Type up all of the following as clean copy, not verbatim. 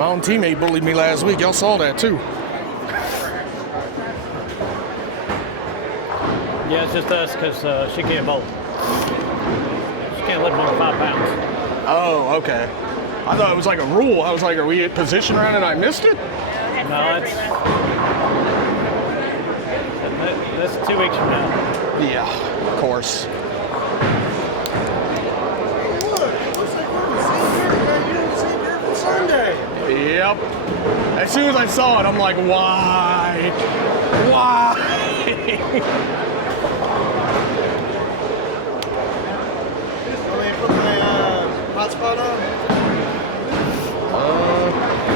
My own teammate bullied me last week. Y'all saw that too. Yeah, it's just us because she can't bowl. She can't lift more than 5 pounds. Oh, okay. I thought it was like a rule. I was like, are we at position round and I missed it? No, that's 2 weeks from now. Yeah, of course. Sunday. Yep. As soon as I saw it, I'm like, why? Why? Put my hotspot on.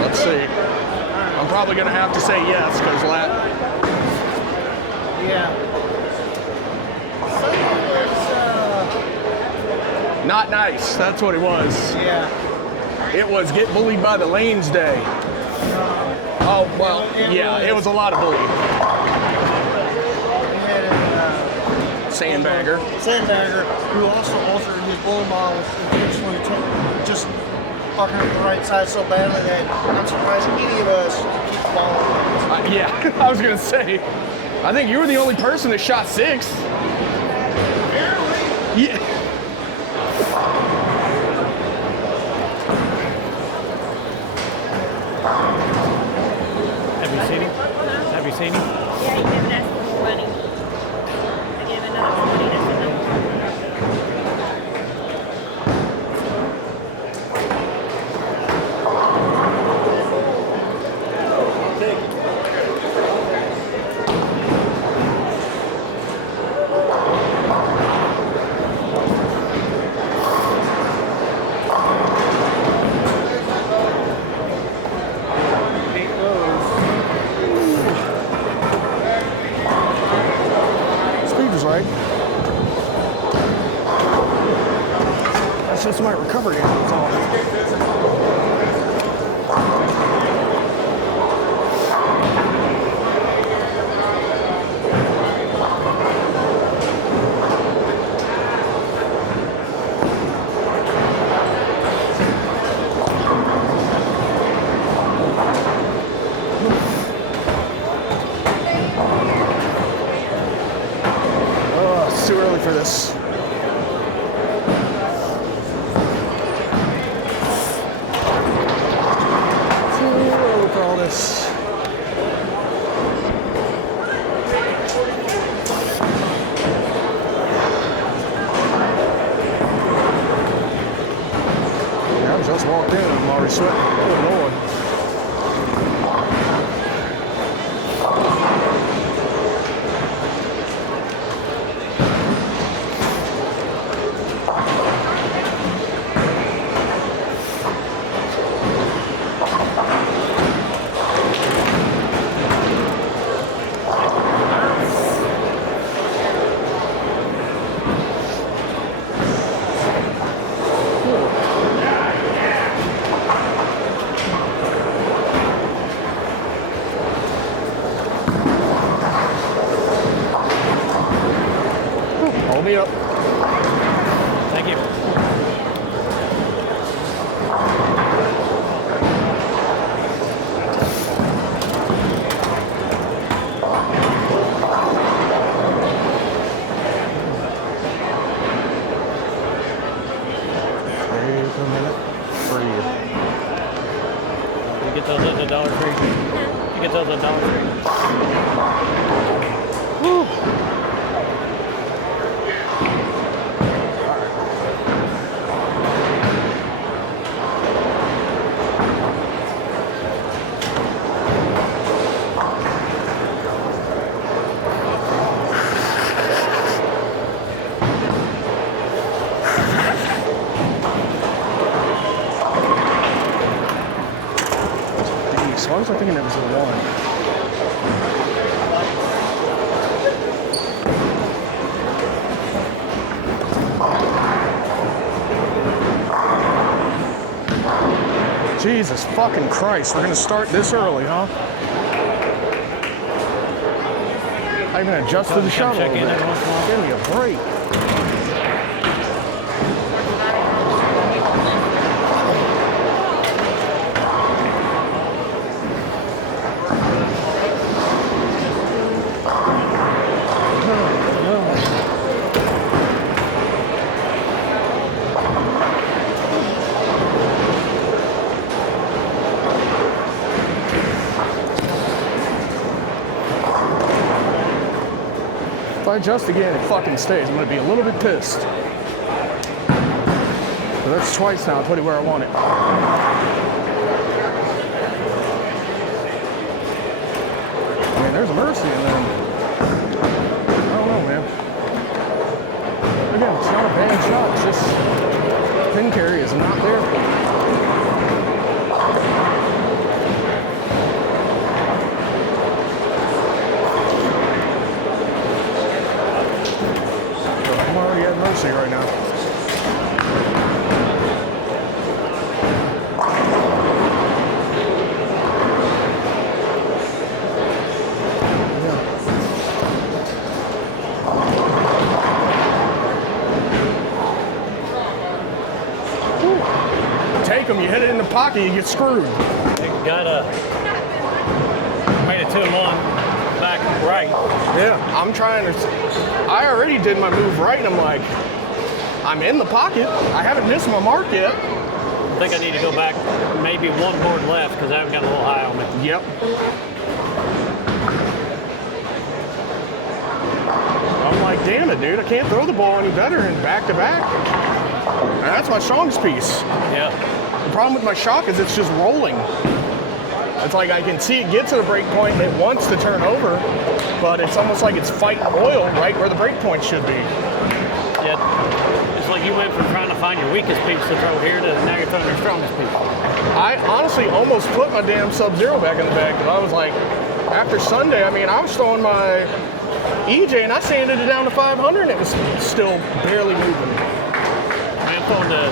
Let's see. I'm probably gonna have to say yes because Yeah. Sunday was, not nice. That's what it was. yeah. It was get bullied by the lanes day. Oh well, yeah. It was a lot of bullying. We had a Sandbagger. Sandbagger who also altered his bull models intentionally, just fucking up the right side so badly that I'm surprised any of us keep the ball. Yeah, I was gonna say. I think you were the only person that shot 6. Barely. Yeah. Have you seen him? Have you seen him? Yeah, he didn't ask for more money. I gave him another 20, that's enough. Speed was right. That's just my recovery. That's all. Oh, it's too early for this. Too early for all this. Yeah, I just walked in and I'm already sweating. Good Lord. Hold me up. Thank you. Wait a minute. Breathe. You get those at the Dollar Tree. You get those at Dollar Tree. Whew. So why was I thinking it was a 1? Jesus fucking Christ, we're gonna start this early, huh? I even adjusted the shot a check little in bit. every once in a while. Give me a break. I adjust again, it fucking stays. I'm gonna be a little bit pissed. But that's twice now. I put it where I want it. I mean, there's a mercy, and then I don't know, man. Again, it's not a bad shot. It's just pin carry is not there. I'm already at mercy right now. Take them, you hit it in the pocket, you get screwed. You gotta made it 2-1 back right. Yeah, I'm trying to. I already did my move right, and I'm like, I'm in the pocket. I haven't missed my mark yet. I think I need to go back maybe 1 board left because I haven't got a little high on me. Yep. I'm like, damn it, dude, I can't throw the ball any better in back-to-back. And that's my strongest piece. Yeah. The problem with my shock is it's just rolling. It's like I can see it get to the break point, it wants to turn over, but it's almost like it's fighting oil right where the break point should be. Yeah. It's like you went from trying to find your weakest piece to throw here to now you're throwing your strongest piece. I honestly almost put my damn Sub-Zero back in the bag because I was like, after Sunday, I mean, I was throwing my EJ and I sanded it down to 500 and it was still barely moving. I'm throwing the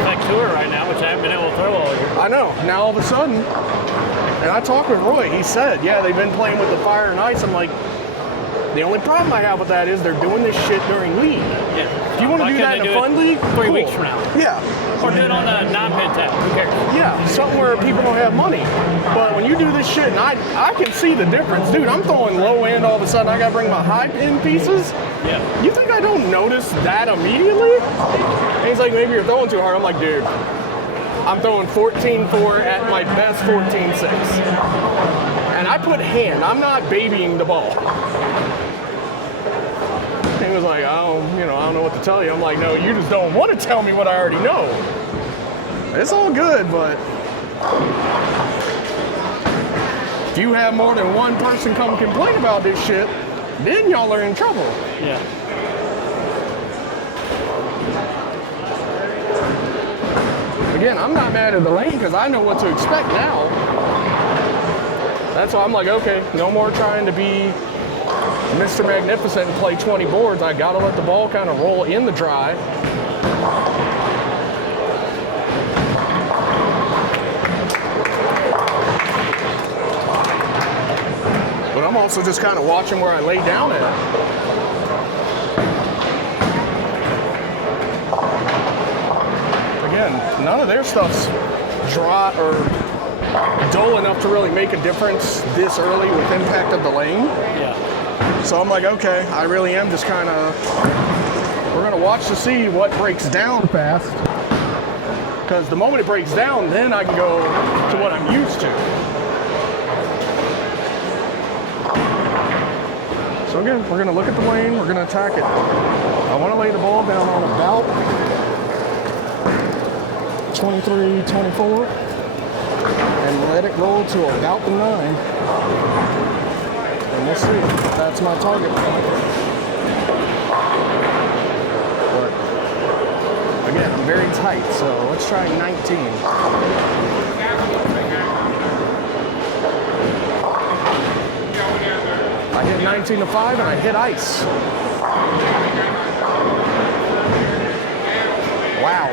Effect Tour right now, which I haven't been able to throw all year. I know. Now all of a sudden, and I talked with Roy. He said, yeah, they've been playing with the fire and ice. I'm like, the only problem I have with that is they're doing this shit during league. Yeah. If you want to do that in a fun league, 3 cool. weeks from now. Yeah. Or do it on a non-pin tab. Who cares? Yeah, something where people don't have money. But when you do this shit, and I can see the difference. Dude, I'm throwing low end, all of a sudden I gotta bring my high pin pieces. Yeah. You think I don't notice that immediately? And he's like, maybe you're throwing too hard. I'm like, dude, I'm throwing 14-4 at my best 14-6. And I put hand, I'm not babying the ball. He was like, I don't know what to tell you. I'm like, no, you just don't want to tell me what I already know. It's all good, but if you have more than one person come complain about this shit, then y'all are in trouble. Yeah. Again, I'm not mad at the lane because I know what to expect now. That's why I'm like, okay, no more trying to be Mr. Magnificent and play 20 boards. I gotta let the ball kind of roll in the dry. But I'm also just kind of watching where I lay down at. Again, none of their stuff's dry or dull enough to really make a difference this early with impact of the lane. Yeah. So I'm like, okay, I really am just kind of, we're going to watch to see what breaks down fast. Because the moment it breaks down, then I can go to what I'm used to. So again, we're going to look at the lane, we're going to attack it. I want to lay the ball down on about 23, 24, and let it roll to about the 9. And we'll see. That's my target point. But again, I'm very tight, so let's try 19. I hit 19 to 5 and I hit ice. Wow.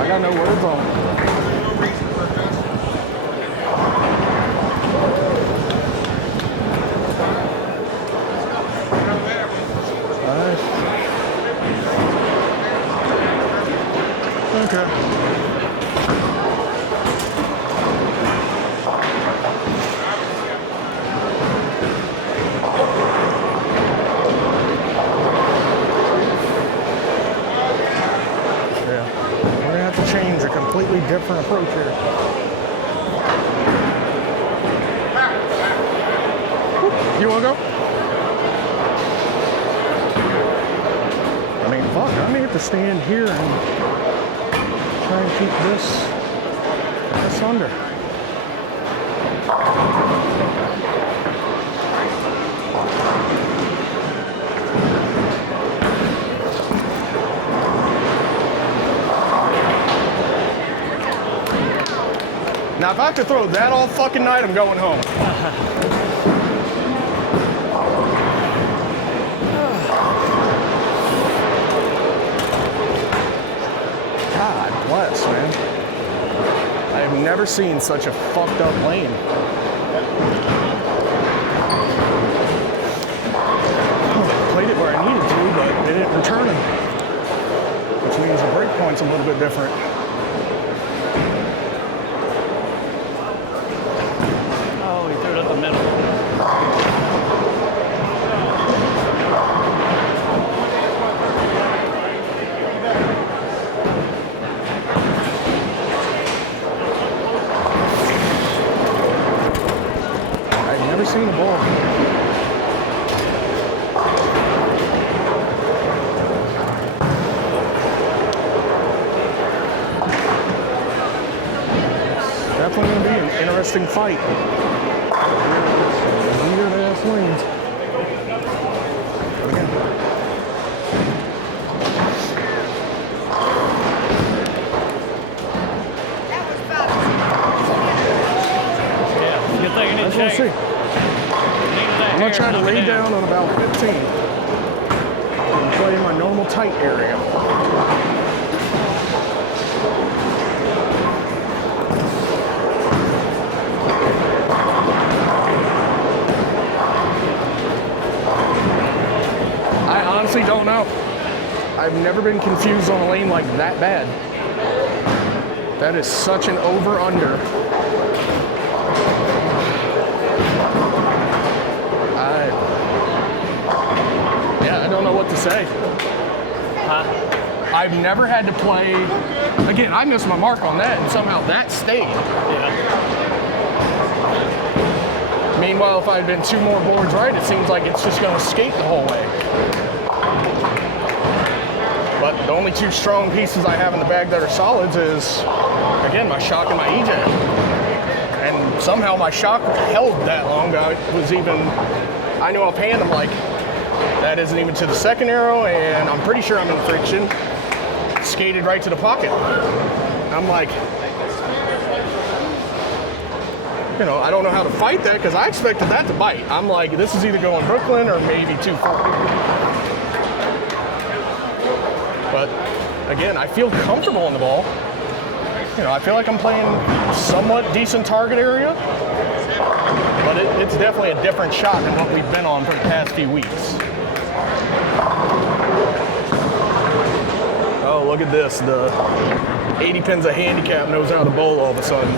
I got no words on it. Okay. Yeah. We're gonna have to change a completely different approach here. You wanna go? I may have to stand here and try and keep this under. Now, if I have to throw that all fucking night, I'm going home. God bless, man. I have never seen such a fucked up lane. Played it where I needed to, but they didn't return it. Which means the break point's a little bit different. Oh, he threw it up the middle. I've never seen a ball. Definitely going to be an interesting fight. Weird ass lanes. But again, Yeah, good thing you didn't let's shake. see. I'm going to try to lay down on about 15 and play in my normal tight area. I honestly don't know. I've never been confused on a lane like that bad. That is such an over-under. I don't know what to say. Huh? I've never had to play. Again, I missed my mark on that, and somehow that stayed. Yeah. Meanwhile, if I had been 2 more boards right, it seems like it's just going to skate the whole way. But the only 2 strong pieces I have in the bag that are solids is, again, my shock and my eject. And somehow my shock held that long. I knew offhand, I'm like, that isn't even to the second arrow, and I'm pretty sure I'm in friction. Skated right to the pocket. I'm like, I don't know how to fight that because I expected that to bite. I'm like, this is either going Brooklyn or maybe 240. But again, I feel comfortable in the ball. I feel like I'm playing somewhat decent target area, but it's definitely a different shot than what we've been on for the past few weeks. Oh, look at this. The 80 pins of handicap knows how to bowl all of a sudden.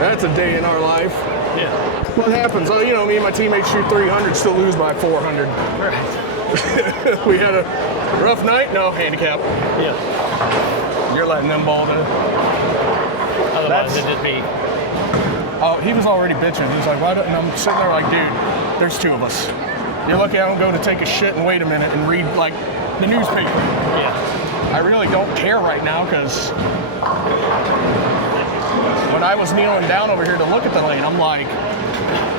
That's a day in our life. Yeah. What happens? Oh, me and my teammates shoot 300, still lose by 400. Right. We had a rough night? No, handicap. Yeah. You're letting them bowl then. Otherwise, it'd just be. Oh, he was already bitching. He was like, why don't, and I'm sitting there like, dude, there's 2 of us. You're lucky I don't go to take a shit and wait a minute and read, like, the newspaper. Yeah. I really don't care right now because when I was kneeling down over here to look at the lane, I'm like,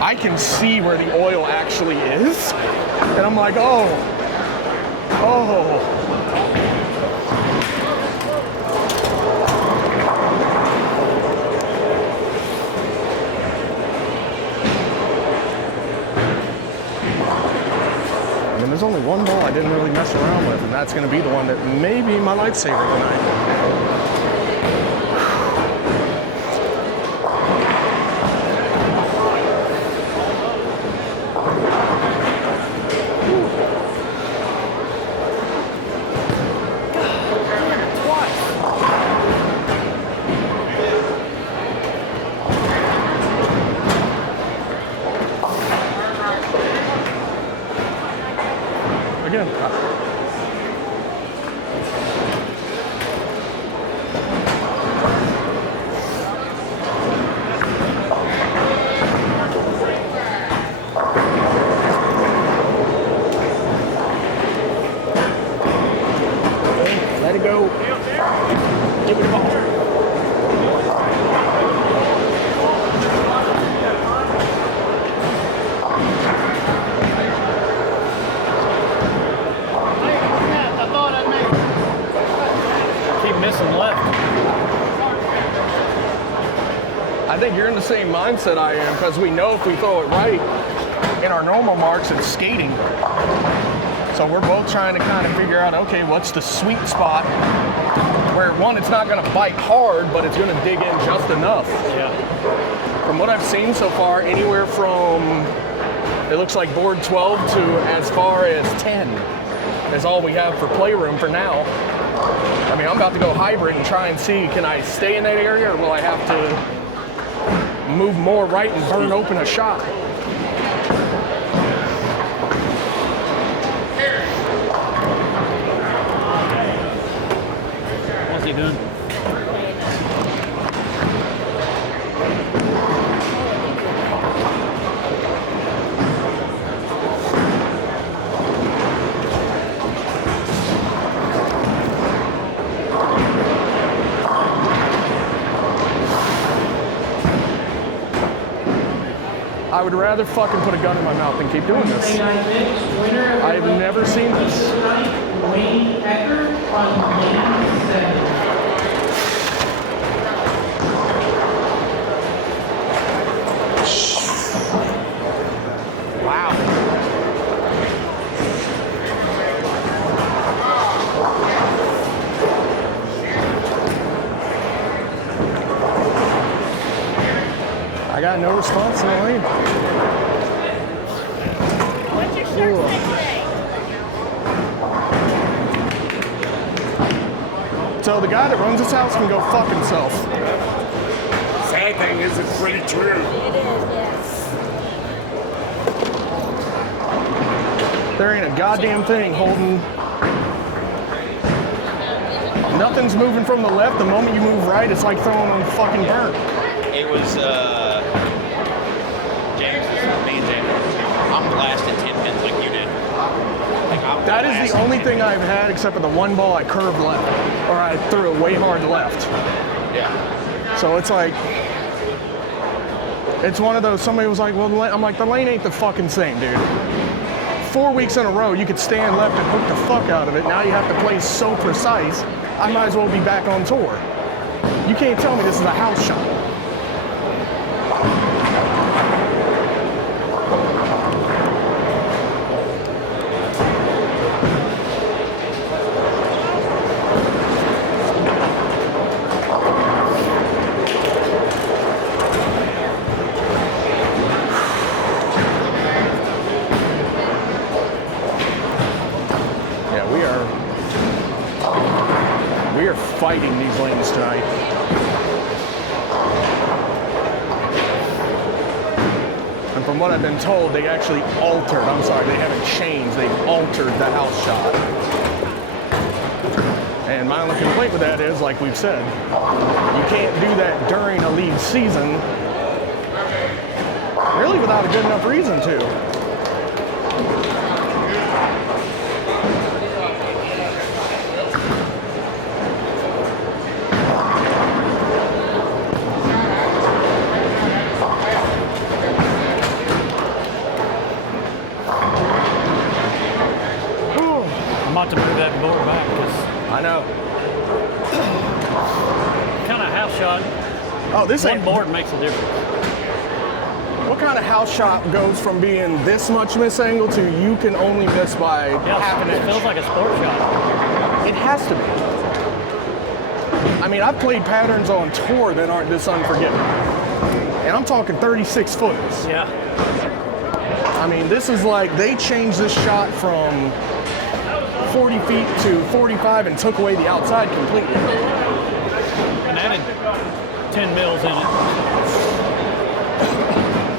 I can see where the oil actually is. And I'm like, oh. And there's only one ball I didn't really mess around with, and that's going to be the one that may be my lifesaver tonight. Again, go. Give me the ball. Keep missing left. I think you're in the same mindset I am, because we know if we throw it right in our normal marks, it's skating. So we're both trying to kind of figure out, okay, what's the sweet spot where, one, it's not going to bite hard, but it's going to dig in just enough. Yeah. From what I've seen so far, anywhere from, it looks like board 12 to as far as 10 is all we have for playroom for now. I mean, I'm about to go hybrid and try and see, can I stay in that area, or will I have to move more right and burn open a shot? What's he doing? I would rather fucking put a gun in my mouth than keep doing this. I've never seen this. Wayne Becker on lane 7. Wow. I got no response in the lane. What's your shirt say today? So the guy that runs this house can go fuck himself. Sad thing is, it's pretty true. It is, yes. There ain't a goddamn thing holding. Nothing's moving from the left. The moment you move right, it's like throwing on fucking burn. It was James, me and James. I'm blasting 10 pins like you did. That is the only thing I've had, except for the one ball I curved left, or I threw it way hard left. Yeah. So it's like, it's one of those, somebody was like, well, I'm like, the lane ain't the fucking same, dude. 4 weeks in a row, you could stand left and hook the fuck out of it. Now you have to play so precise, I might as well be back on tour. You can't tell me this is a house shot. We are fighting these lanes tonight. And from what I've been told, they actually altered, I'm sorry, they haven't changed, they've altered the house shot. And my only complaint with that is, like we've said, you can't do that during a league season, really without a good enough reason to. I'm about to move that board back because I know. kind of house shot. Oh, this One ain't board makes a difference. What kind of house shot goes from being this much miss angle to you can only miss by half an It inch? feels like a sport shot. It has to be. I mean, I've played patterns on tour that aren't this unforgiving. And I'm talking 36 footers. Yeah. I mean, this is like, they changed this shot from 40 feet to 45 and took away the outside completely. And added 10 mils in it.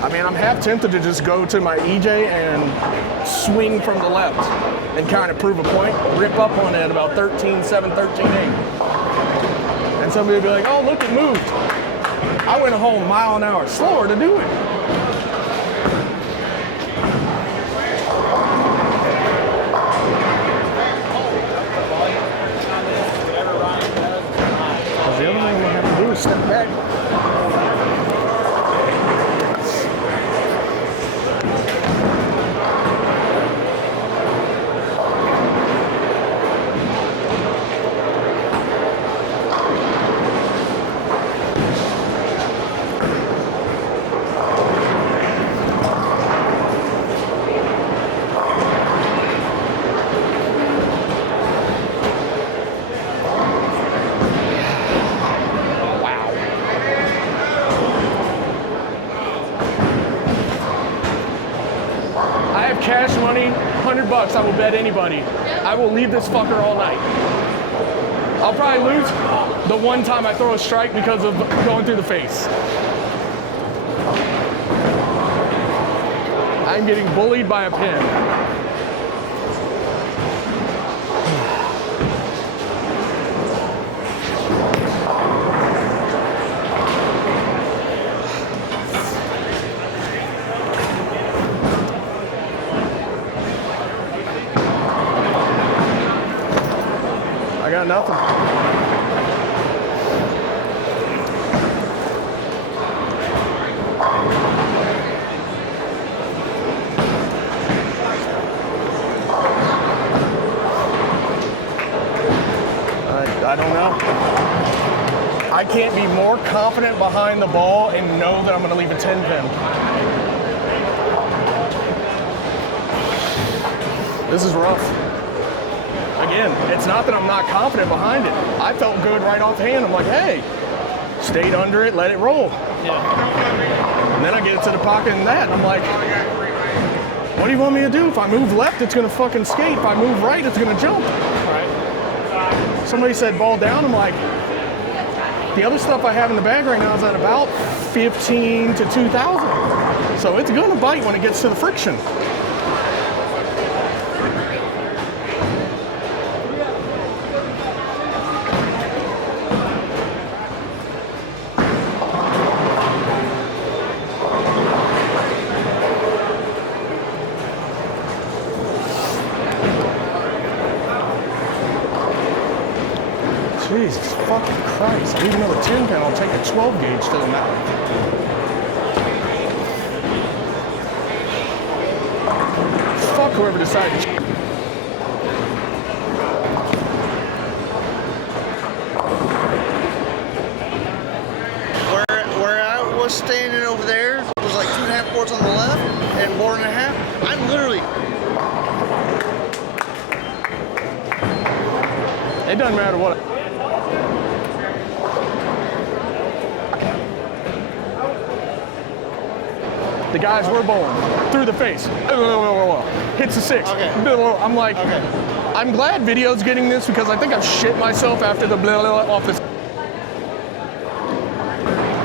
I mean, I'm half tempted to just go to my EJ and swing from the left and kind of prove a point, rip up on it at about 13.7, 13.8. And somebody would be like, oh, look, it moved. I went a whole mile an hour slower to do it. step back. Cash money, $100. I will bet anybody. I will leave this fucker all night. I'll probably lose the one time I throw a strike because of going through the face. I'm getting bullied by a pin. I got nothing. I don't know. I can't be more confident behind the ball and know that I'm going to leave a 10 pin. This is rough. Again, it's not that I'm not confident behind it. I felt good right offhand. I'm like, hey, stayed under it, let it roll. Yeah. And then I get it to the pocket and that, and I'm like, what do you want me to do? If I move left, it's gonna fucking skate. If I move right, it's gonna jump. Right. Somebody said ball down. I'm like, the other stuff I have in the bag right now is at about 15 to 2,000. So it's gonna bite when it gets to the friction. Jesus fucking Christ. Leave another 10 pin, I'll take a 12 gauge to the mouth. Fuck whoever decided. Where I was standing over there was like 2.5 quarts on the left and 4.5. I'm literally. It doesn't matter what. The guys were bowling through the face. Hits the 6. Okay. I'm like, Okay. I'm glad video's getting this because I think I've shit myself after the off this.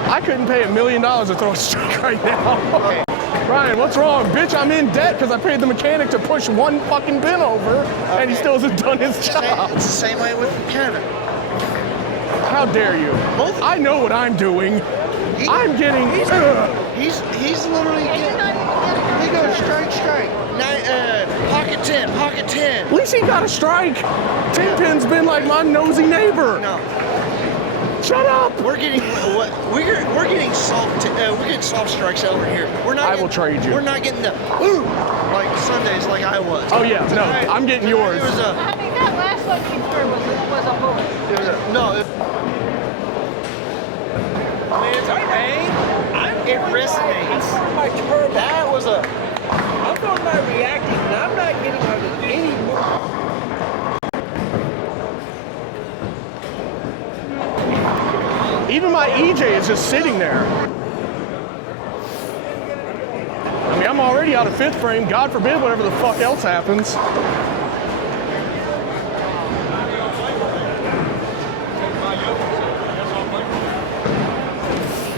I couldn't pay $1 million to throw a strike right now. Okay. Ryan, what's wrong? Bitch, I'm in debt because I paid the mechanic to push one fucking pin over and he still hasn't done his job. It's the same way with Kevin. How dare you? Both- I know what I'm doing. I'm getting. He's literally he goes strike. Pocket 10. At least he got a strike. 10 pin's been like my nosy neighbor. No, Shut up. we're getting soft strikes over here. We're not. I will trade you. We're not getting the ooh like Sundays like I was. Oh yeah, no, I'm getting yours. It was a. I mean, that last one you threw was a bull. It was a no. I mean, it's okay. It resonates. My turbo. That was a. I'm doing my reacting, and I'm not getting out of any more. Even my EJ is just sitting there. I mean, I'm already out of 5th frame. God forbid whatever the fuck else happens.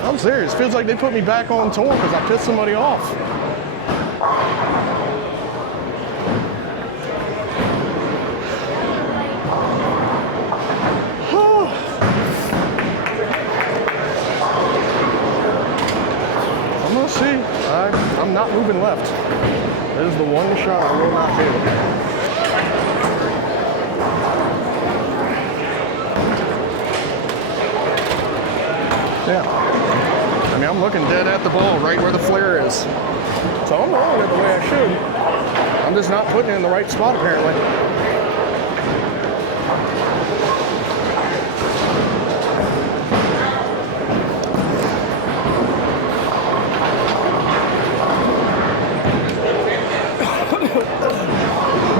I'm serious. Feels like they put me back on tour because I pissed somebody off. I'm gonna see. I'm not moving left. This is the one shot I will not do. Yeah. I mean, I'm looking dead at the ball right where the flare is. So I'm rolling it the way I should. I'm just not putting it in the right spot, apparently.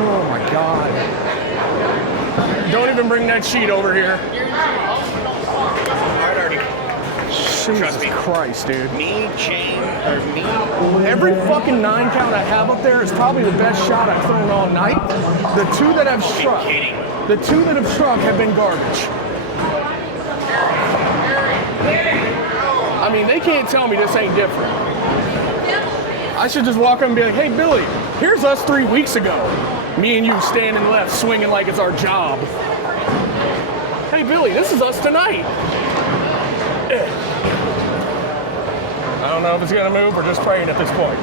Oh my God. Don't even bring that sheet over here. Jesus Christ, dude. Me, Shane, or me. Every fucking 9 count I have up there is probably the best shot I've thrown all night. The two that have struck, have been garbage. I mean, they can't tell me this ain't different. I should just walk up and be like, hey, Billy, here's us 3 weeks ago. Me and you standing left, swinging like it's our job. Hey, Billy, this is us tonight. I don't know if it's going to move or just praying at this point.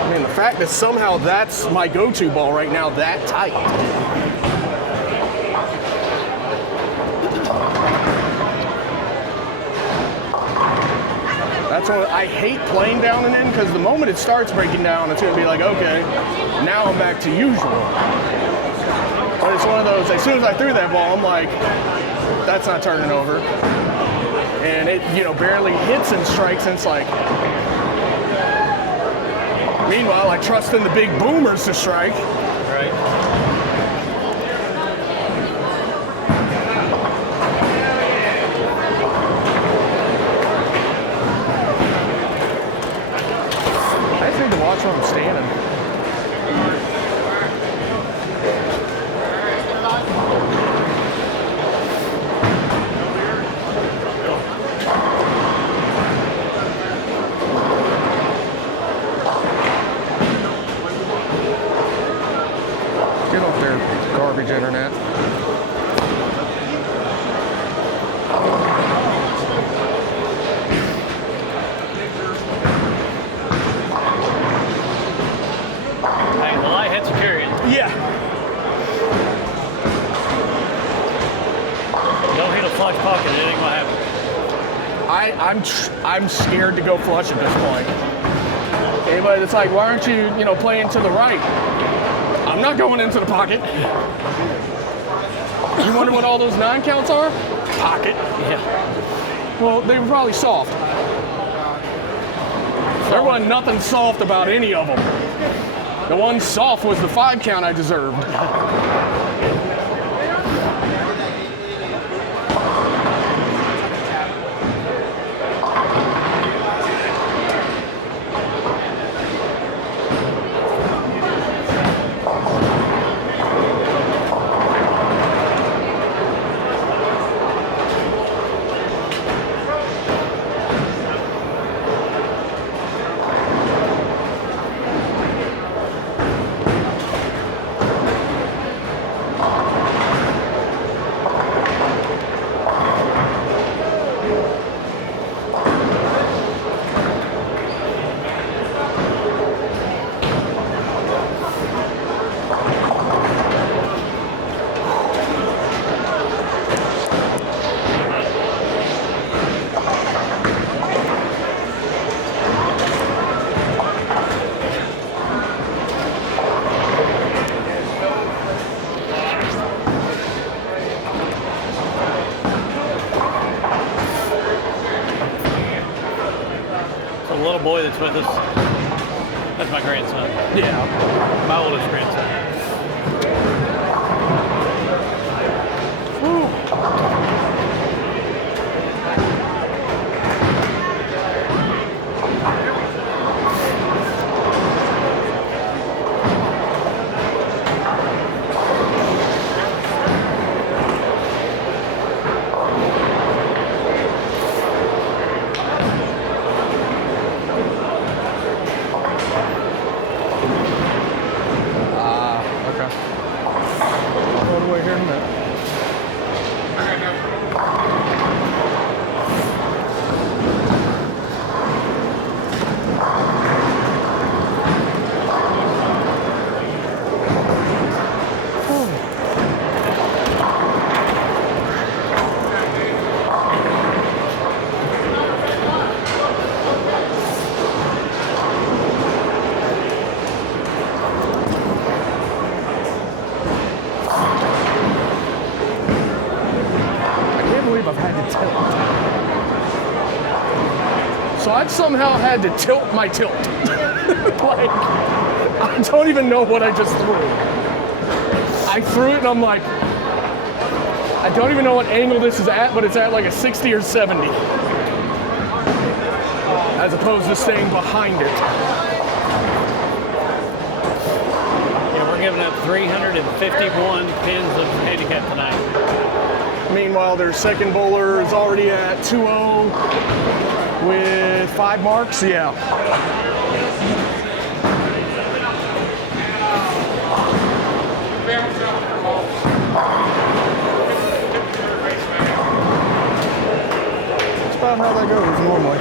I mean, the fact that somehow that's my go-to ball right now, that tight. That's what I hate playing down and in, because the moment it starts breaking down, it's going to be like, okay, now I'm back to usual. But it's one of those, as soon as I threw that ball, I'm like, that's not turning over. And it, barely hits and strikes, and it's like, meanwhile, I trust in the big boomers to strike. Right. I just need to watch where I'm standing. Get off their garbage internet. Hey, the light hits are curious. Yeah. Don't hit a flush pocket, it ain't gonna happen. I'm scared to go flush at this point. Anybody that's like, why aren't you, playing to the right? I'm not going into the pocket. You wonder what all those 9 counts are? Pocket. Yeah. Well, they were probably soft. There wasn't nothing soft about any of them. The one soft was the 5 count I deserved. The little boy that's with us, that's my grandson. Yeah. My oldest grandson. time I've had to tilt. So I've somehow had to tilt my tilt. Like, I don't even know what I just threw. I threw it and I'm like, I don't even know what angle this is at, but it's at like a 60 or 70. As opposed to staying behind it. Yeah, we're giving up 351 pins of handicap tonight. Meanwhile, their second bowler is already at 2-0 with 5 marks. Yeah. That's about how that goes normally.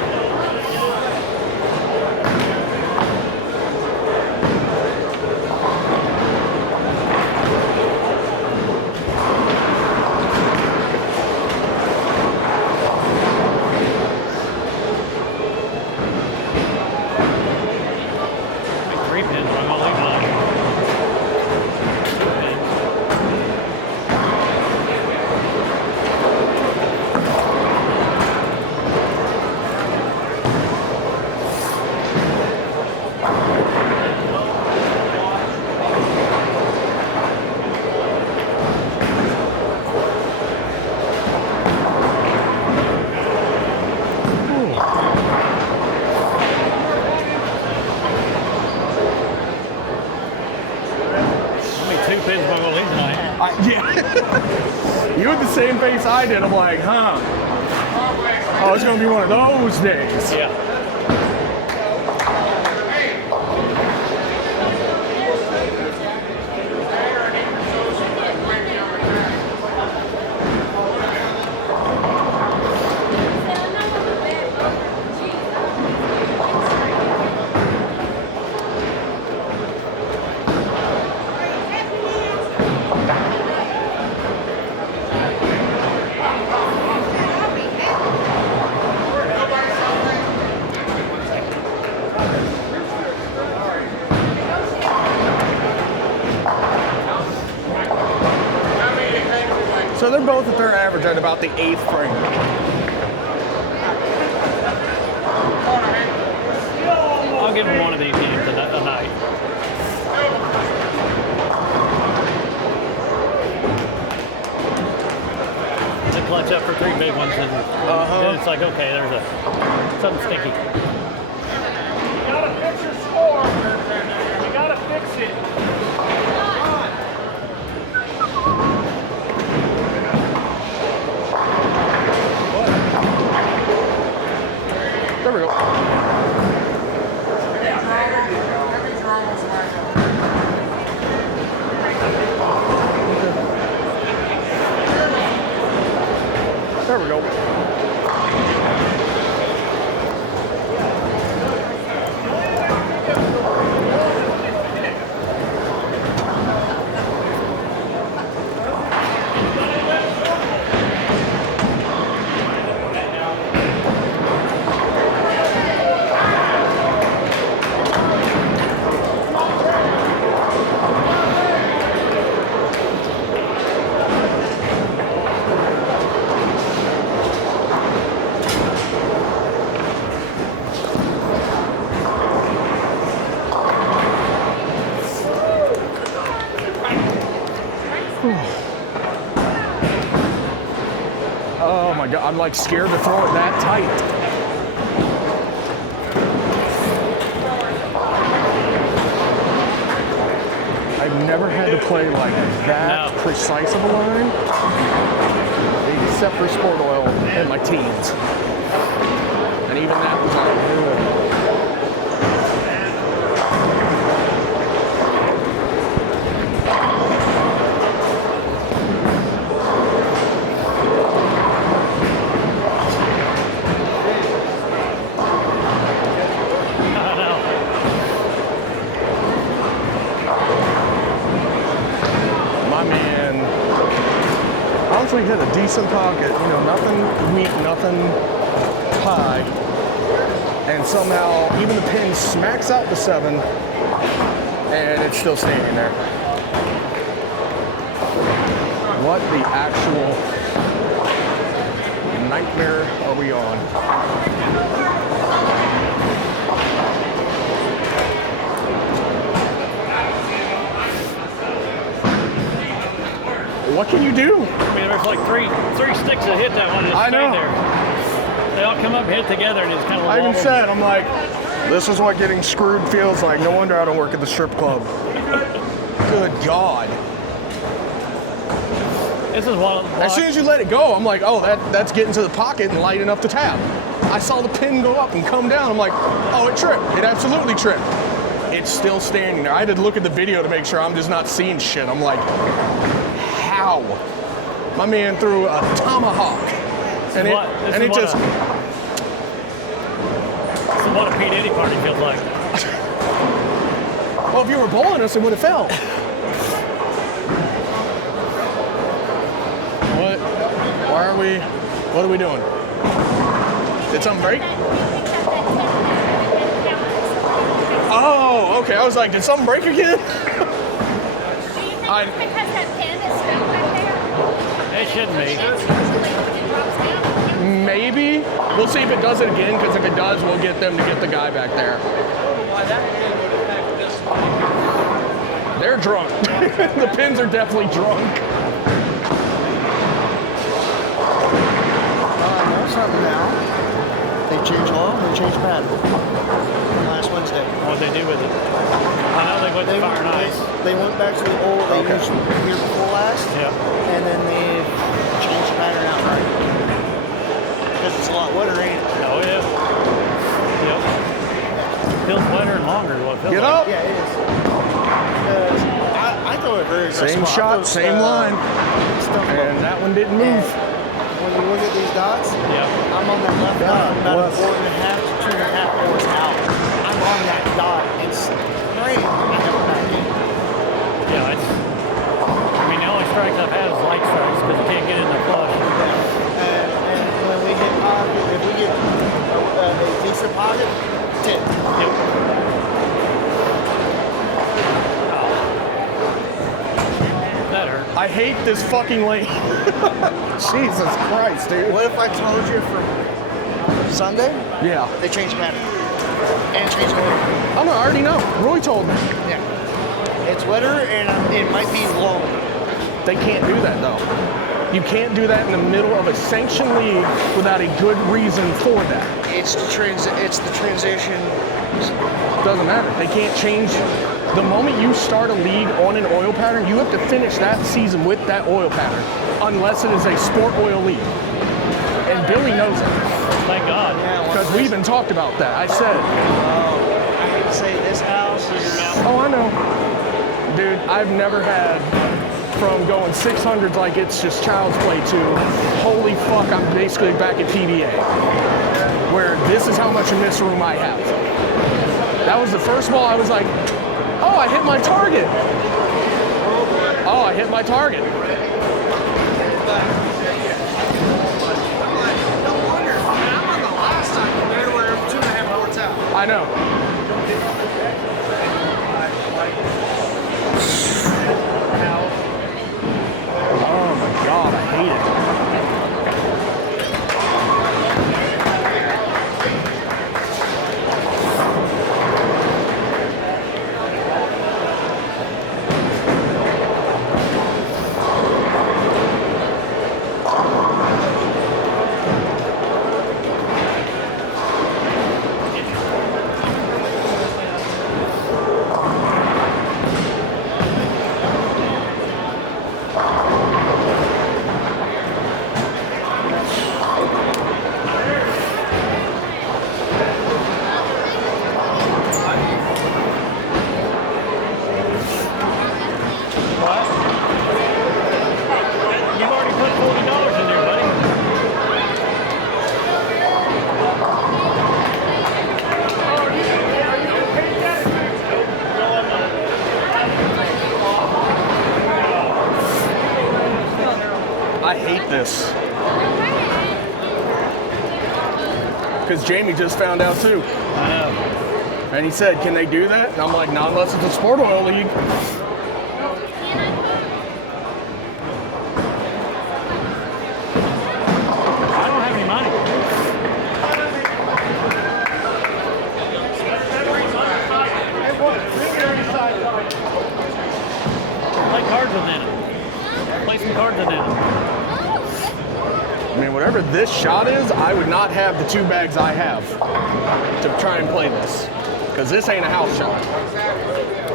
You had the same face I did. I'm like, huh? Oh, it's gonna be one of those days. Yeah. So they're both at their average at about the 8th frame. I'll give them one of these games a night. To clutch up for 3 big ones, and then it's like, okay, there's something sticky. You gotta fix your score. You gotta fix it. There we go. There we go. Oh my God, I'm like scared to throw it that tight. I've never had to play like that precise of a line, except for sport oil in my teens. And even that was not good. We hit a decent pocket, you know, nothing weak, nothing high, and somehow even the pin smacks out the 7 and it's still standing there. What the actual nightmare are we on? What can you do? I mean, there's like three sticks that hit that one. Just I know. stayed there. They all come up and hit together, and it's kind of. I even said, I'm like, this is what getting screwed feels like. No wonder I don't work at the strip club. Good God. This is one. As soon as you let it go, I'm like, oh, that's getting to the pocket and lighting up the tab. I saw the pin go up and come down. I'm like, oh, it tripped. It absolutely tripped. It's still standing there. I had to look at the video to make sure I'm just not seeing shit. I'm like, how? My man threw a tomahawk. And it just... This is what a P. Diddy party feels like. Well, if you were bowling us, it would have fell. What are we doing? Did something break? Oh, okay. I was like, did something break again? Do you think it's because that pin is stuck right there? It shouldn't be. That's usually when it drops down. Maybe. We'll see if it does it again, because if it does, we'll get them to get the guy back there. They're drunk. The pins are definitely drunk. Something now. They changed oil, they changed pattern. Last Wednesday. What they do with it? I know they went to fire and ice. They went back to the old they used here before last. Yeah. And then they changed the pattern outright. Because it's a lot wetter, ain't it? Oh yeah. Yep. Feels wetter and longer. What it feels Get like. up. Yeah, it is. I throw it very aggressive. Same shot, same line. And that one didn't move. When you look at these dots, I'm on that left dot, about 4.5 to 2.5 hours out. I'm on that dot. It's great. I have it back in. Yeah, I mean, the only strikes I've had is light strikes because you can't get in the flush. And when we hit pocket, if we get a decent pocket, tip. Yep. That hurt. I hate this fucking lane. Jesus Christ, dude. What if I told you from Sunday, Yeah. they changed pattern and changed oil? Oh, no, I already know. Roy told me. Yeah. It's wetter and it might be low. They can't do that, though. You can't do that in the middle of a sanctioned league without a good reason for that. It's the transition. Doesn't matter. They can't change. The moment you start a league on an oil pattern, you have to finish that season with that oil pattern, unless it is a sport oil league. And Billy knows it. Thank God. Because we even talked about that. I said, I hate to say this house is... oh, I know. Dude, I've never had from going 600s like it's just child's play to holy fuck, I'm basically back at TBA. Where this is how much in this room I have. That was the first ball I was like, oh, I hit my target. Oh, I hit my target. No wonder. I'm on the last time. They were 2.5 hours out. I know. Oh my God, I hate it. You've already put $40 in there, buddy. I hate this. Because Jamie just found out too. I know. And he said, can they do that? And I'm like, not unless it's a sport oil league. I don't have any Nana. Play some cards in Nana. I mean, whatever this shot is, I would not have the 2 bags I have to try and play this. Because this ain't a house shot.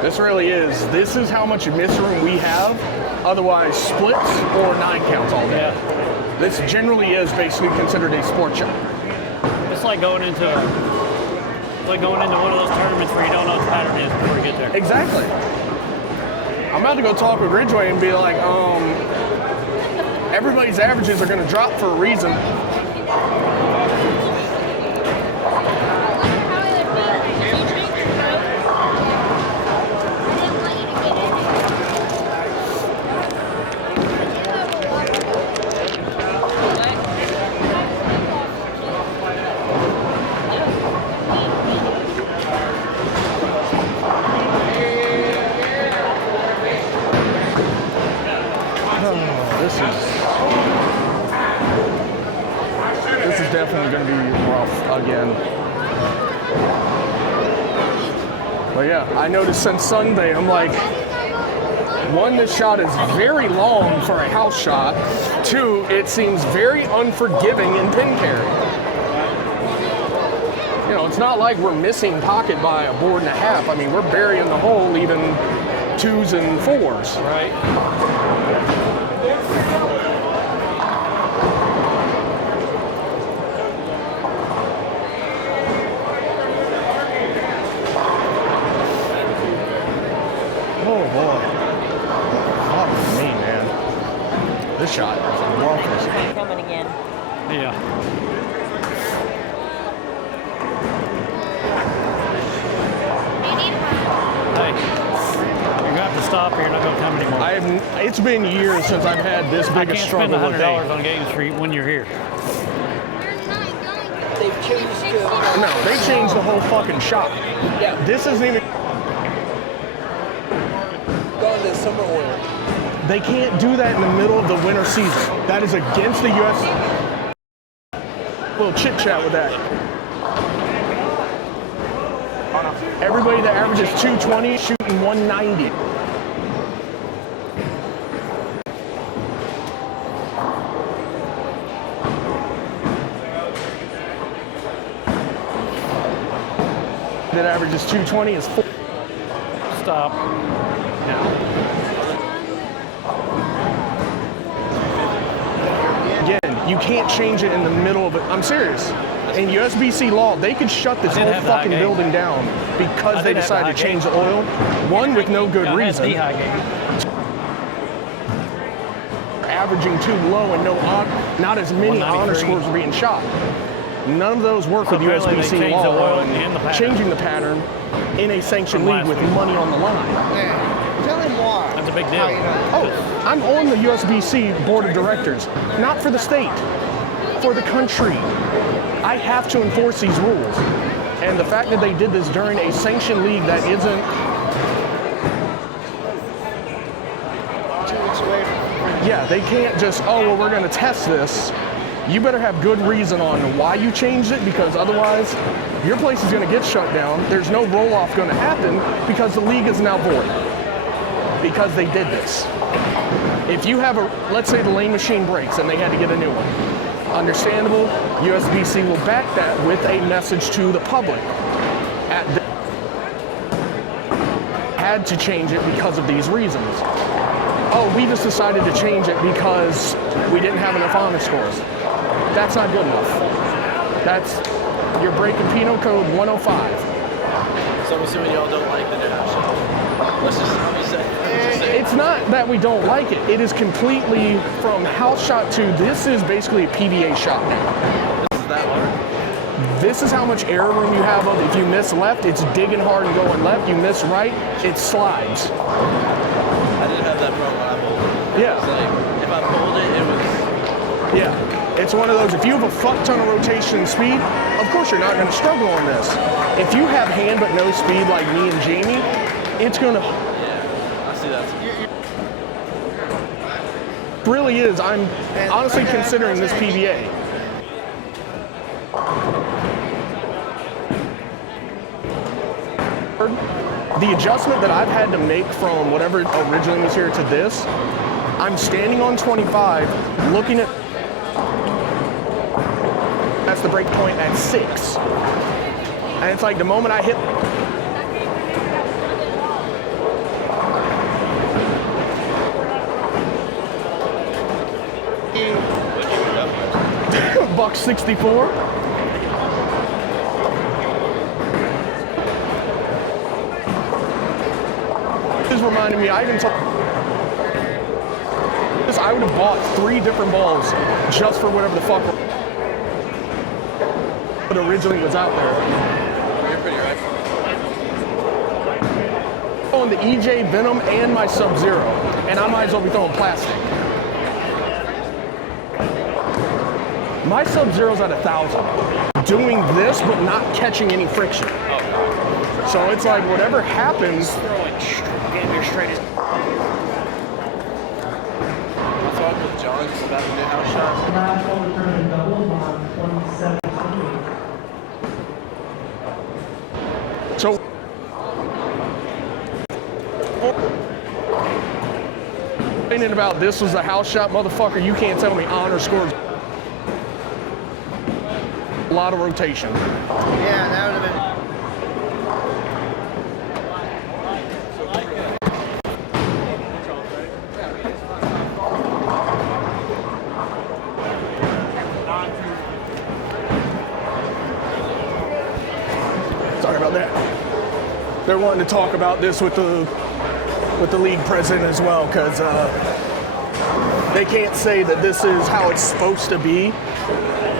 This really is. This is how much miss room we have. Otherwise, splits or 9 counts all day. Yeah. This generally is basically considered a sport shot. It's like going into one of those tournaments where you don't know what the pattern is before you get there. Exactly. I'm about to go talk with Ridgeway and be like, everybody's averages are going to drop for a reason. This is definitely going to be rough again. But yeah, I noticed since Sunday, I'm like, 1, this shot is very long for a house shot. 2, it seems very unforgiving in pin carry. You know, it's not like we're missing pocket by a board and a half. I mean, we're burying the hole, leaving 2s and 4s. Right. Oh boy. Fuck me, man. This shot is rough. Coming again. Yeah. Hey, you're gonna have to stop or you're not gonna come anymore. It's been years since I've had this I big a can't spend struggle with $100 on Game Street when you're here. They've changed to. No, they changed the whole fucking shot. Yeah. This isn't even. Gone to summer oil. They can't do that in the middle of the winter season. That is against the U.S. Little chit chat with that. Everybody that averages 220 is shooting 190. That averages 220 is 4. Stop. Now. Again, you can't change it in the middle of it. I'm serious. In USBC law, they could shut this I did whole have the high fucking game. building down because I they did have the decided high to change game. the oil. 1, with no good I had reason. the high game. Averaging too low and not as many honor 193. scores are being shot. None of those work So with apparently they USBC changed law the oil on and the pattern. changing the pattern in a sanctioned From league last with week. money on the line. Yeah. Tell him why. That's a big How deal. you know? Oh, I'm on the USBC board of directors, not for the state, for the country. I have to enforce these rules. And the fact that they did this during a sanctioned league that isn't, 2 weeks away from yeah, they can't just, oh, well, we're going to test this. You better have good reason on why you changed it, because otherwise your place is going to get shut down. There's no roll-off going to happen because the league is now void because they did this. If you have let's say the lane machine breaks and they had to get a new one, understandable, USBC will back that with a message to the public. Had to change it because of these reasons. Oh, we just decided to change it because we didn't have enough honor scores. That's not good enough. You're breaking penal code 105. So I'm assuming y'all don't like the new house shot. Let's just say. It's not that we don't like it. It is completely from house shot to this is basically a PBA shot now. This is that hard. This is how much error room you have. If you miss left, it's digging hard and going left. You miss right, it slides. I didn't have that problem when I bowled. Yeah. It's like, if I bowled it, it was. Yeah. It's one of those, if you have a fuck ton of rotation and speed, of course you're not going to struggle on this. If you have hand but no speed like me and Jamie, it's going to... Yeah, I see that. Really is. I'm honestly considering this PBA. the adjustment that I've had to make from whatever originally was here to this, I'm standing on 25, looking at, that's the break point at 6. And it's like the moment I hit, $1.64. This is reminding me, I even told this, I would have bought 3 different balls just for whatever the fuck what originally was out there. You're pretty right. On the EJ Venom and my Sub-Zero, and I might as well be throwing plastic. My Sub-Zero's at 1,000. Doing this, but not catching any friction. So it's like whatever happens. Getting your straight. I talked with John about the new house shot. Last ball returned a double on 27-28. So complaining about this was a house shot, motherfucker, you can't tell me honor scores a lot of rotation. Yeah, that would have been. Sorry about that. They're wanting to talk about this with the league president as well, because they can't say that this is how it's supposed to be.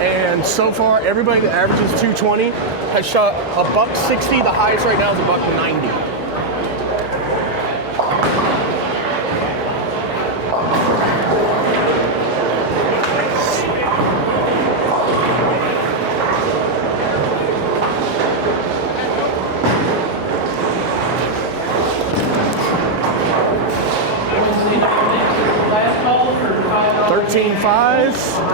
And so far, everybody that averages 220 has shot $160. The highest right now is $190. Last ball for $5. 13.5.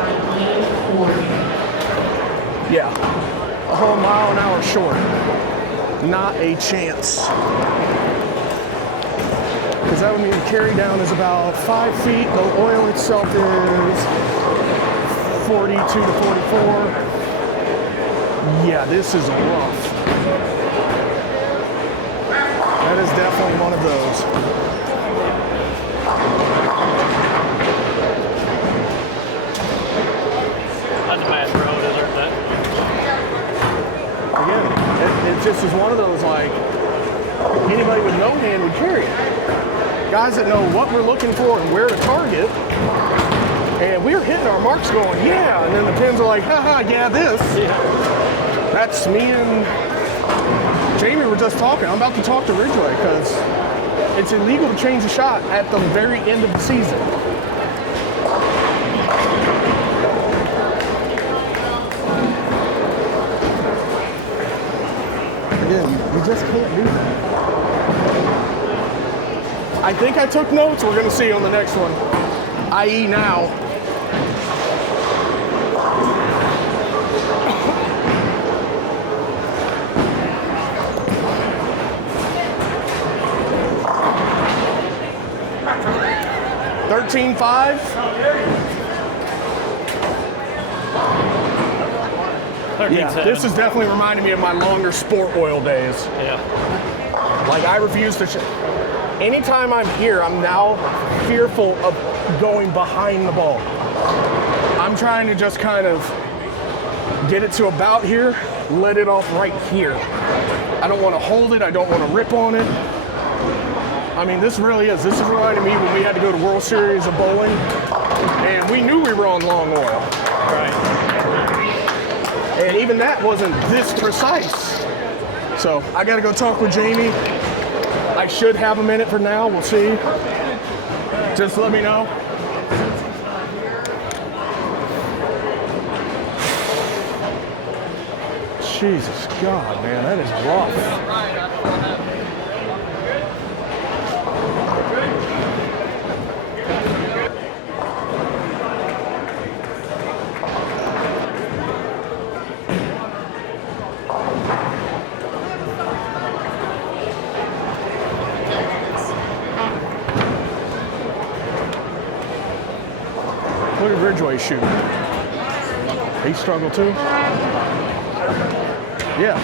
Yeah, a whole mile an hour short. Not a chance. Because that would mean the carry down is about 5 feet. The oil itself is 42 to 44. Yeah, this is rough. That is definitely one of those. That's a bad road, isn't that? Again, it just is one of those, like, anybody with no hand would carry it. Guys that know what we're looking for and where to target, and we're hitting our marks going, yeah, and then the pins are like, haha, yeah, this. That's me and Jamie were just talking. I'm about to talk to Ridgeway, because it's illegal to change a shot at the very end of the season. Again, you just can't do that. I think I took notes. We're going to see on the next one. I.e. now. $13.5. 13.7. Yeah, this is definitely reminding me of my longer sport oil days. Yeah. Like, I refuse to. Anytime I'm here, I'm now fearful of going behind the ball. I'm trying to just kind of get it to about here, let it off right here. I don't want to hold it. I don't want to rip on it. I mean, this really is. This is reminding me when we had to go to World Series of Bowling, and we knew we were on long oil. Right. And even that wasn't this precise. So I got to go talk with Jamie. I should have a minute for now. We'll see. Just let me know. Jesus God, man, that is rough. Look at Ridgway shoot. He struggled too. Yeah.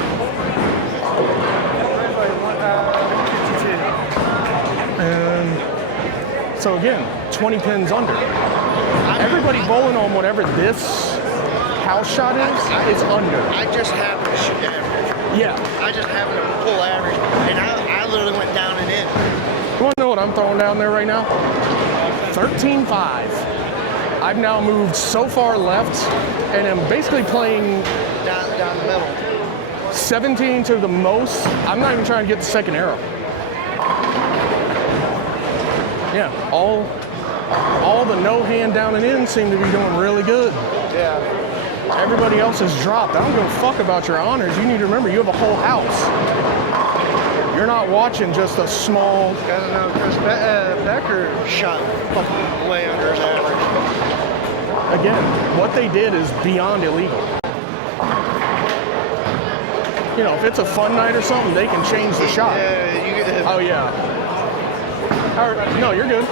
And so again, 20 pins under. Everybody bowling on whatever this house shot is under. I just happened to shoot average. Yeah. I just happened to pull average, and I literally went down and in. You want to know what I'm throwing down there right now? 13.5. I've now moved so far left, and I'm basically playing Down the middle. 17 to the most. I'm not even trying to get the second arrow. Yeah, all the no hand down and in seem to be doing really good. Yeah. Everybody else has dropped. I don't give a fuck about your honors. You need to remember, you have a whole house. You're not watching just a small... I don't know, Chris Becker shot fucking way under his average. Again, what they did is beyond illegal. You know, if it's a fun night or something, they can change the shot. Yeah, Oh, yeah. All right, no, you're good.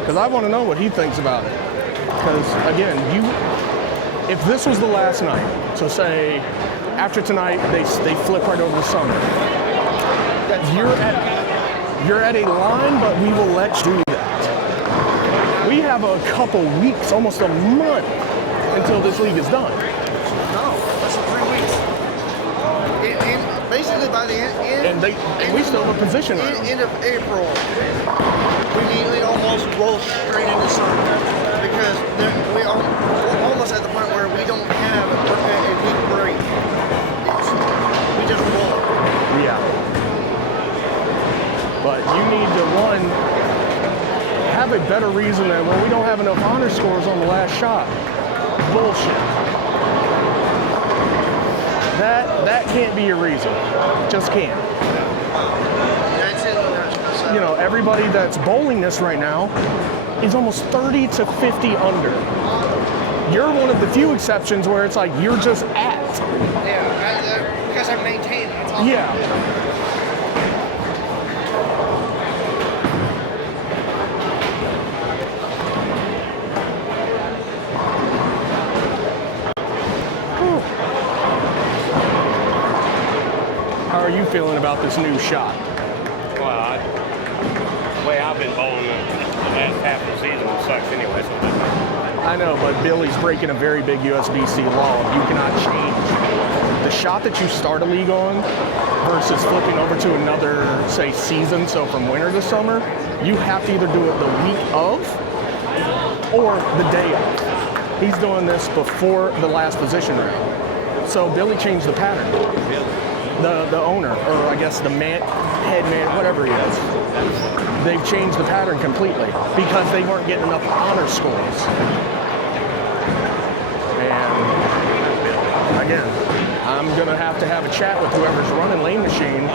Because I want to know what he thinks about it. Because, again, if this was the last night, so say after tonight they flip right over the summer, you're at a line, but we will let you do that. We have a couple weeks, almost a month, until this league is done. No, that's 3 weeks. Basically by the end, And we still have a position right now. end of April, we almost roll straight into summer because we're almost at the point where we don't have a week break. We just roll. Yeah. But you need to, one, have a better reason than, well, we don't have enough honor scores on the last shot. Bullshit. That can't be your reason. Just can't. That's it. You know, everybody that's bowling this right now is almost 30 to 50 under. You're one of the few exceptions where it's like you're just at. Yeah, because I maintain it. Yeah. How are you feeling about this new shot? Well, the way I've been bowling the last half of the season sucks anyway. So I know, but Billy's breaking a very big USBC law. You cannot change the shot that you start a league on versus flipping over to another, say, season. So from winter to summer, you have to either do it the week of or the day of. He's doing this before the last position round. So Billy changed the pattern. The owner, or I guess the head man, whatever he is, they've changed the pattern completely because they weren't getting enough honor scores. And again, I'm gonna have a chat with whoever's running Lane Machine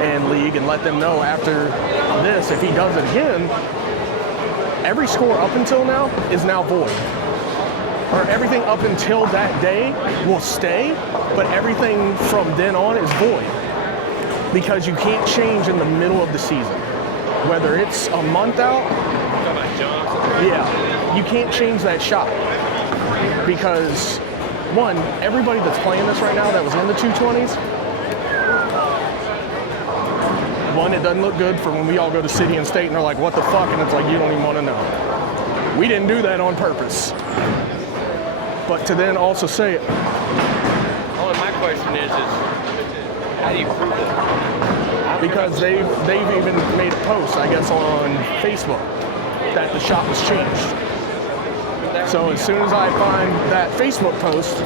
and league and let them know after this, if he does it again, every score up until now is now void. Or everything up until that day will stay, but everything from then on is void. Because you can't change in the middle of the season. Whether it's a month out, yeah, you can't change that shot. Because, one, everybody that's playing this right now that was in the 220s, one, it doesn't look good for when we all go to City and State and they're like, what the fuck? And it's like, you don't even want to know. We didn't do that on purpose. But to then also say it. only my question is how do you prove it? Because they've even made a post, I guess, on Facebook that the shot was changed. So as soon as I find that Facebook post,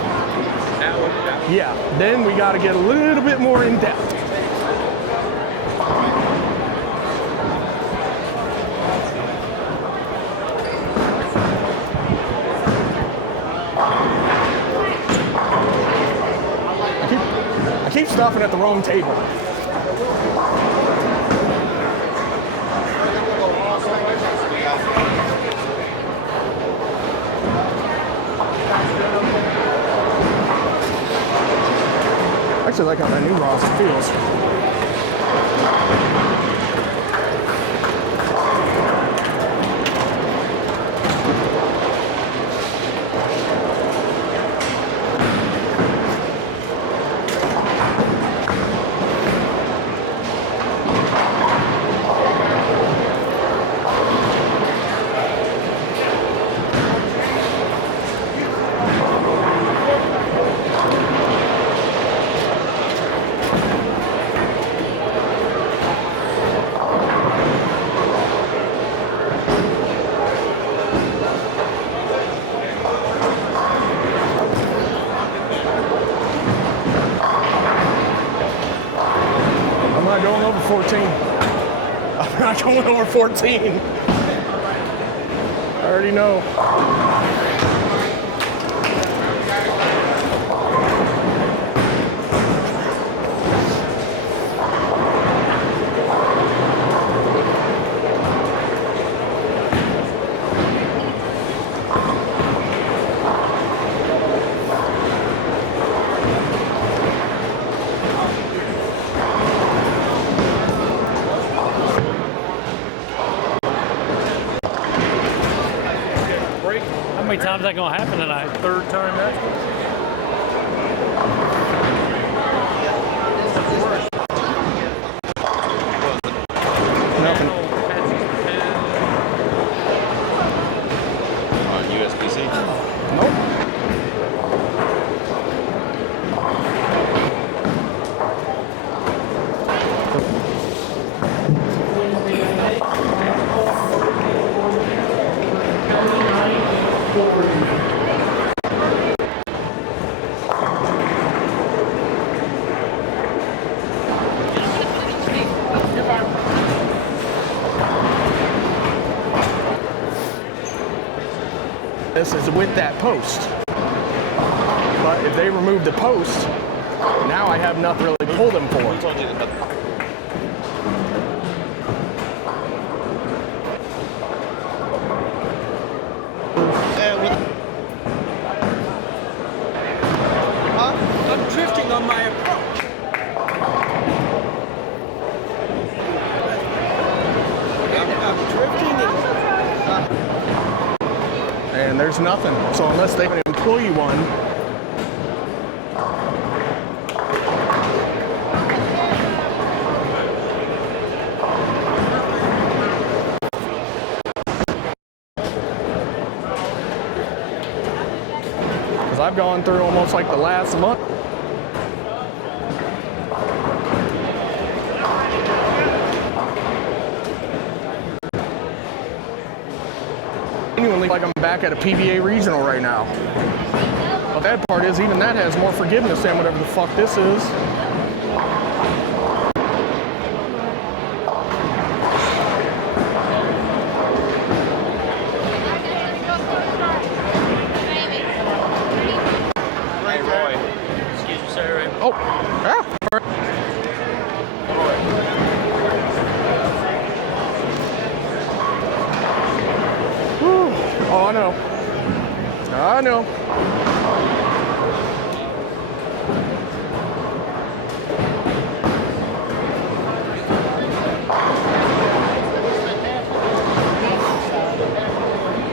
yeah, then we got to get a little bit more in depth. I keep stopping at the wrong table. Actually, I like how that new roster feels. not going over 14. I already know. How many times is that gonna happen tonight? Third time that. Nothing. USB-C. Nope. This is with that post. But if they remove the post, now I have nothing really to pull them for. Who told you to cut them? I'm drifting on my approach. I'm drifting And there's nothing. So unless they have an employee one, because I've gone through almost like the last month. Genuinely like I'm back at a PBA regional right now. The bad part is even that has more forgiveness than whatever the fuck this is. Hey, Roy. Excuse me, sir. Oh, yeah. Whew. Oh, I know. I know.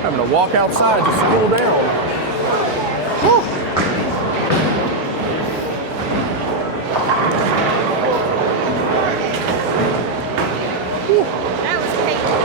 Having to walk outside just to cool down. Whew. That was painful.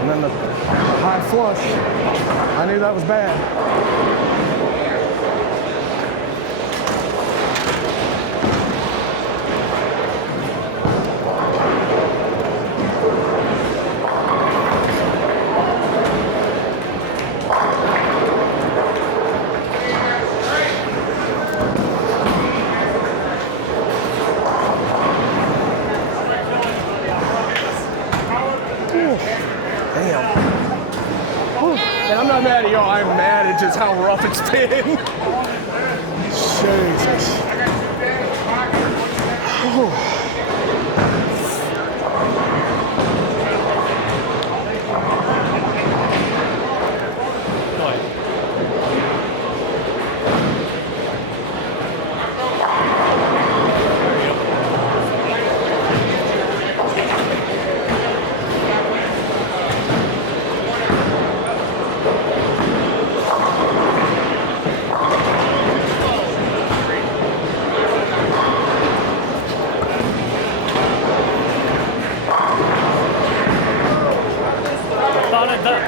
And then the high flush, I knew that was bad. Damn. Whew. And I'm not mad at y'all, I'm mad at just how rough it's been. Jesus. Whew.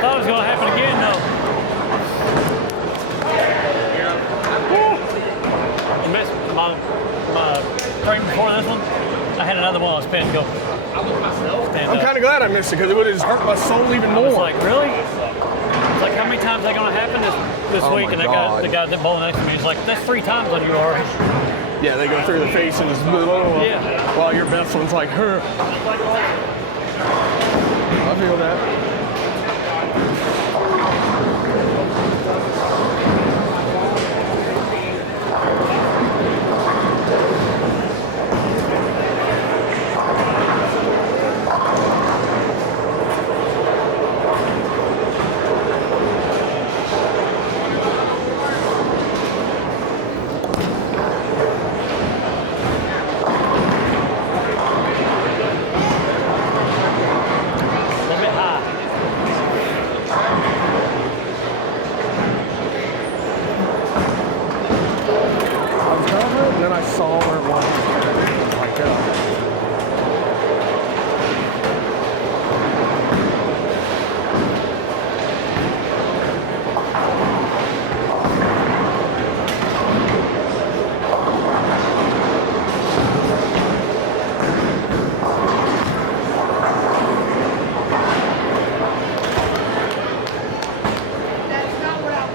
thought it was going to happen again, though. You missed my frame before this one. I had another one I was spinning go. I'm kind of glad I missed it because it would have hurt my soul even I was more. like, really? It's like, how many times is that going to happen this Oh week? my And God. the guy that bowled next to me is like, that's 3 times on you already. Yeah, they go through the faces. Yeah. While your best one's like, her. I feel that. A little bit high. I was over it, and then I saw where it was. Like,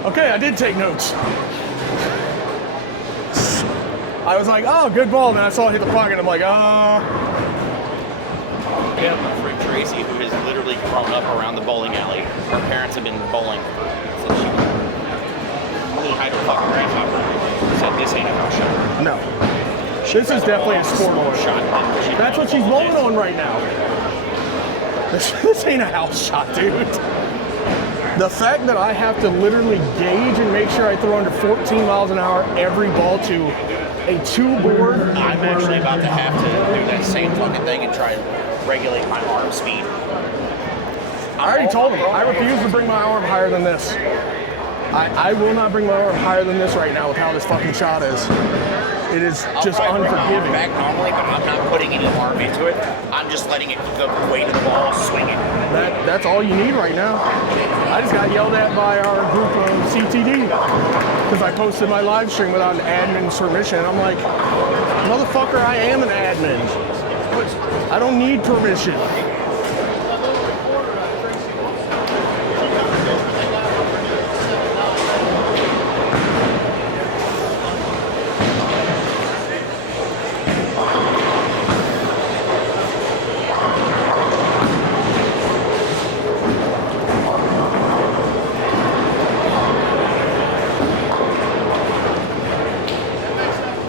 okay, I did take notes. I was like, oh, good ball. And then I saw it hit the pocket. I'm like, We have a friend Tracy who has literally grown up around the bowling alley. Her parents have been bowling since she was little hydro fucking grasshopper. Said this ain't a house shot. no. This is definitely a sport ball. shot. That's what she's bowling on right now. This ain't a house shot, dude. The fact that I have to literally gauge and make sure I throw under 14 miles an hour every ball to a 2-board. I'm actually about to have to do that same fucking thing and try and regulate my arm speed. I already told him, I refuse to bring my arm higher than this. I will not bring my arm higher than this right now with how this fucking shot is. It is just I'll probably bring my arm unforgiving. back normally, but I'm not putting any arm into it. I'm just letting it, the weight of the ball swing it. That's all you need right now. I just got yelled at by our group of CTD because I posted my live stream without an admin's permission. I'm like, motherfucker, I am an admin. I don't need permission.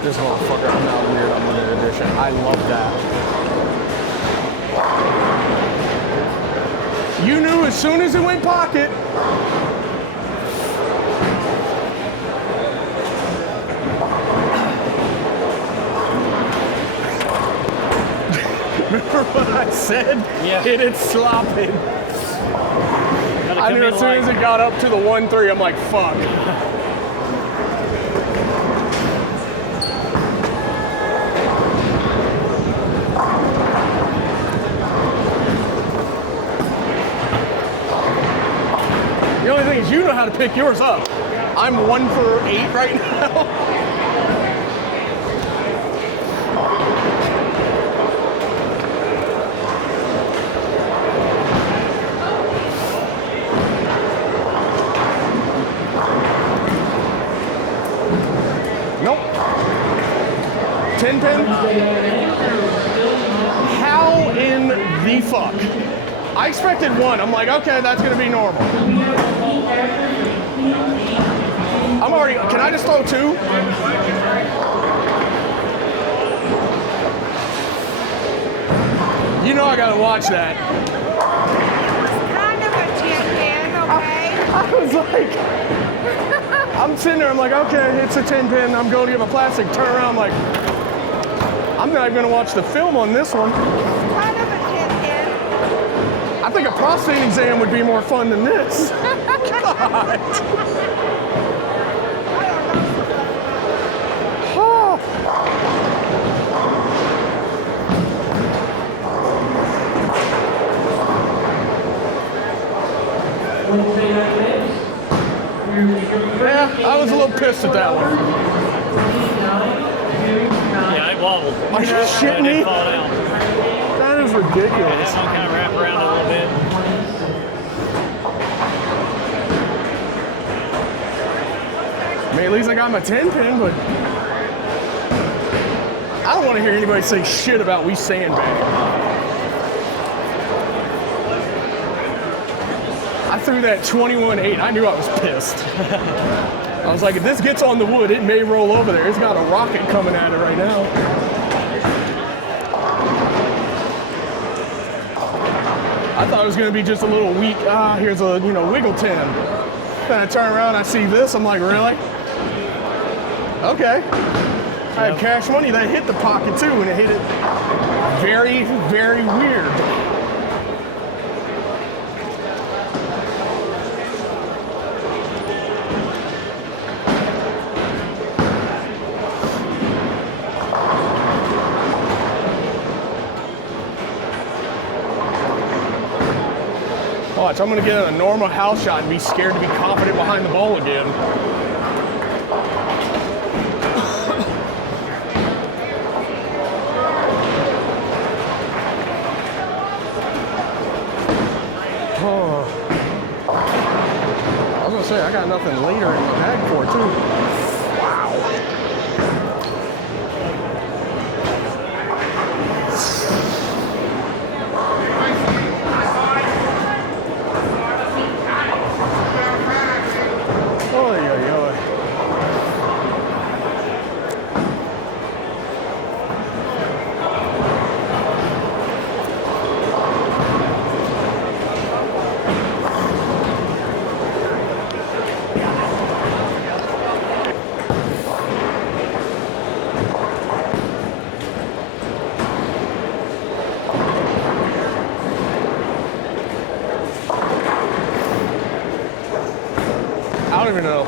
This motherfucker, I'm not weird, I'm limited edition. I love that. You knew as soon as it went pocket. Remember what I said? Yeah. Hit it slopping. Gotta I come knew in as soon as light. it got up to the 1-3, I'm like, fuck. The only thing is you know how to pick yours up. I'm 1 for 8 right now. Nope. 10 pin? How in the fuck? I expected 1. I'm like, okay, that's gonna be normal. I'm already, can I just throw 2? You know I gotta watch that. Kind of a 10 pin, okay? I was like, I'm sitting there, I'm like, okay, it's a 10 pin. I'm going to get my plastic, turn around, I'm like, I'm not even gonna watch the film on this one. Kind of a 10 pin. I think a prostate exam would be more fun than this. God. pissed at that one. Yeah, it wobbled. Are you shitting It me? did fall down. That is ridiculous. That one kind of wrap around a little bit. I mean, at least I got my 10 pin, but I don't want to hear anybody say shit about we sandbag. I threw that 21-8. I knew I was pissed. I was like, if this gets on the wood, it may roll over there. It's got a rocket coming at it right now. I thought it was going to be just a little weak, here's a, wiggle 10. Then I turn around, I see this, I'm like, really? Okay. I have cash money that hit the pocket too, and it hit it very, very weird. Watch, I'm gonna get a normal house shot and be scared to be confident behind the ball again. I was gonna say, I got nothing later in my bag for it too. Wow. Oy, oy, oy. I don't even know.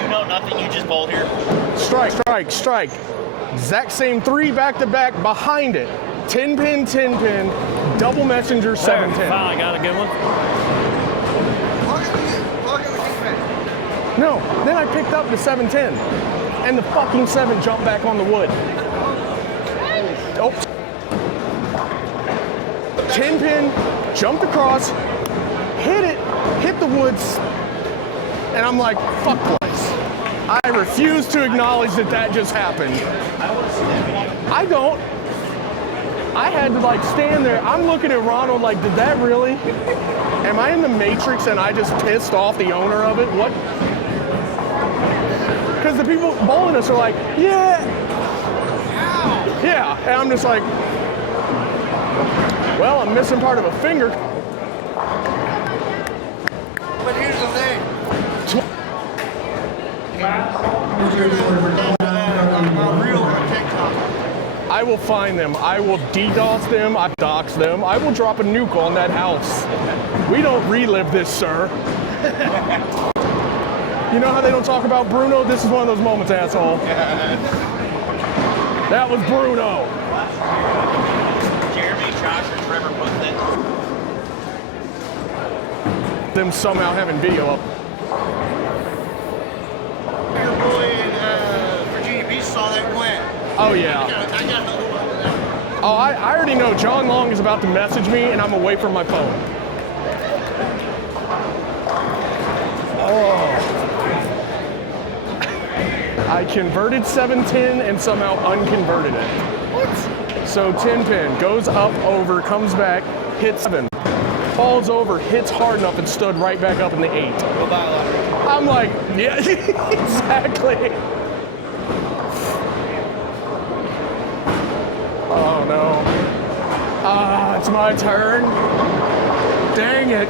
You know nothing, you just bowled here. Strike, strike, strike. Exact same 3 back to back behind it. 10 pin, double messenger, 710. Finally got a good one. Look at the Kingpin. No, then I picked up the 710. And the fucking 7 jumped back on the wood. Oh. 10 pin, jumped across, hit the woods, and I'm like, fuck place. I refuse to acknowledge that just happened. I don't. I had to like stand there. I'm looking at Ronald like, did that really? Am I in the Matrix and I just pissed off the owner of it? What? Because the people bowling us are like, yeah. Yeah, and I'm just like, well, I'm missing part of a finger. But here's the thing. My reel on TikTok. I will find them. I will DDoS them. I dox them. I will drop a nuke on that house. We don't relive this, sir. You know how they don't talk about Bruno? This is one of those moments, asshole. That was Bruno. Jeremy, Josh, or Trevor put that. Them somehow having video up. Your boy in Virginia Beach saw that went. Oh, yeah. I got the little one. Oh, I already know John Long is about to message me, and I'm away from my phone. Oh. I converted 710 and somehow unconverted it. What? So 10 pin goes up, over, comes back, hits 7, falls over, hits hard enough, and stood right back up in the 8. I'm like, yeah, exactly. Oh no. It's my turn. Dang it.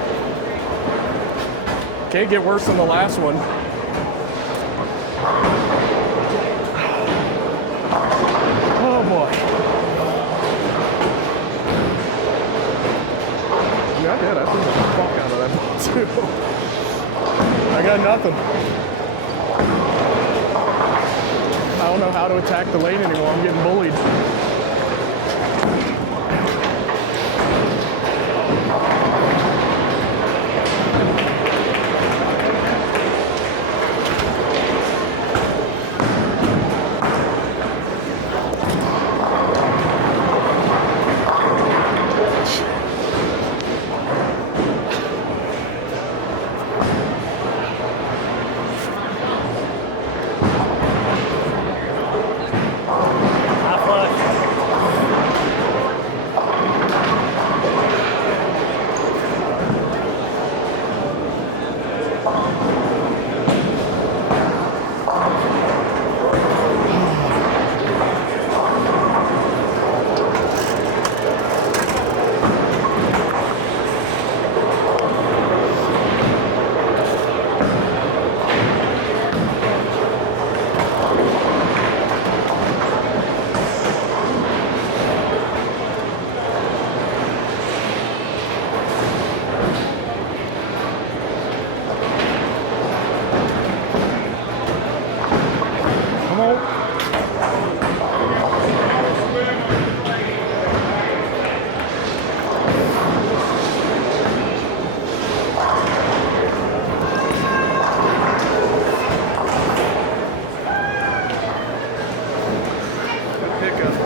Can't get worse than the last one. Oh boy. Yeah, I did. I threw the fuck out of that ball too. I got nothing. I don't know how to attack the lane anymore. I'm getting bullied. home.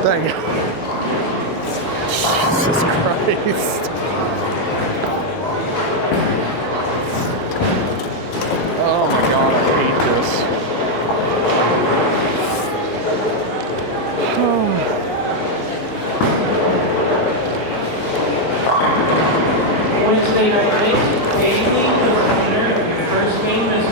Thank you. Jesus Christ. Oh my God, I hate this. Wednesday night, Haley is the winner. Your first game is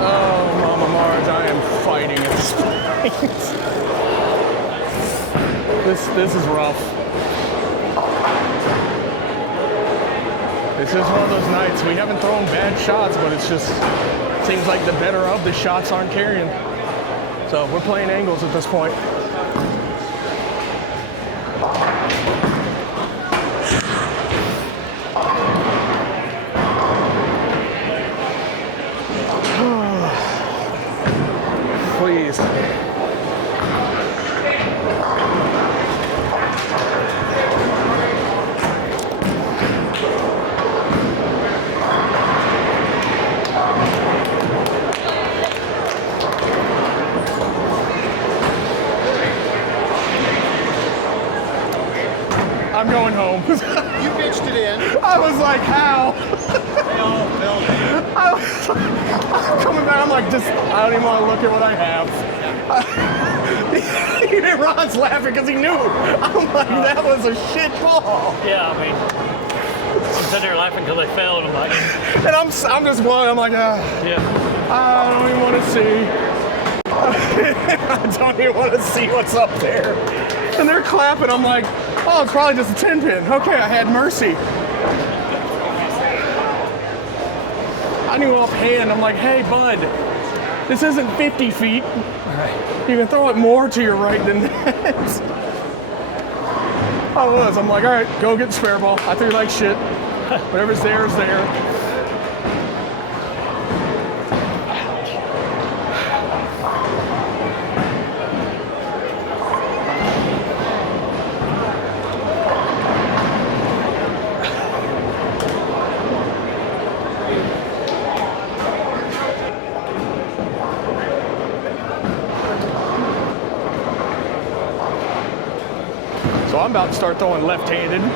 Oh, Mama Mars, I am fighting at this point. This is rough. This is one of those nights. We haven't thrown bad shots, but it's just seems like the better of the shots aren't carrying. So we're playing angles at this point. Please. I'm going home. You pitched it in. I was like, how? They all filled it. I'm coming back. I'm like, just, I don't even want to look at what I have. Ron's laughing because he knew. I'm like, that was a shit ball. Yeah, I mean, I'm sitting there laughing because they fell, and I'm like, And I'm just blowing. I'm like, yeah. I don't even want to see. I don't even want to see what's up there. And they're clapping. I'm like, oh, it's probably just a 10 pin. Okay, I had mercy. I knew offhand. I'm like, hey, bud, this isn't 50 feet. You can throw it more to your right than that. I was. I'm like, all right, go get the spare ball. I threw like shit. Whatever's there is there. So I'm about to start throwing left-handed. You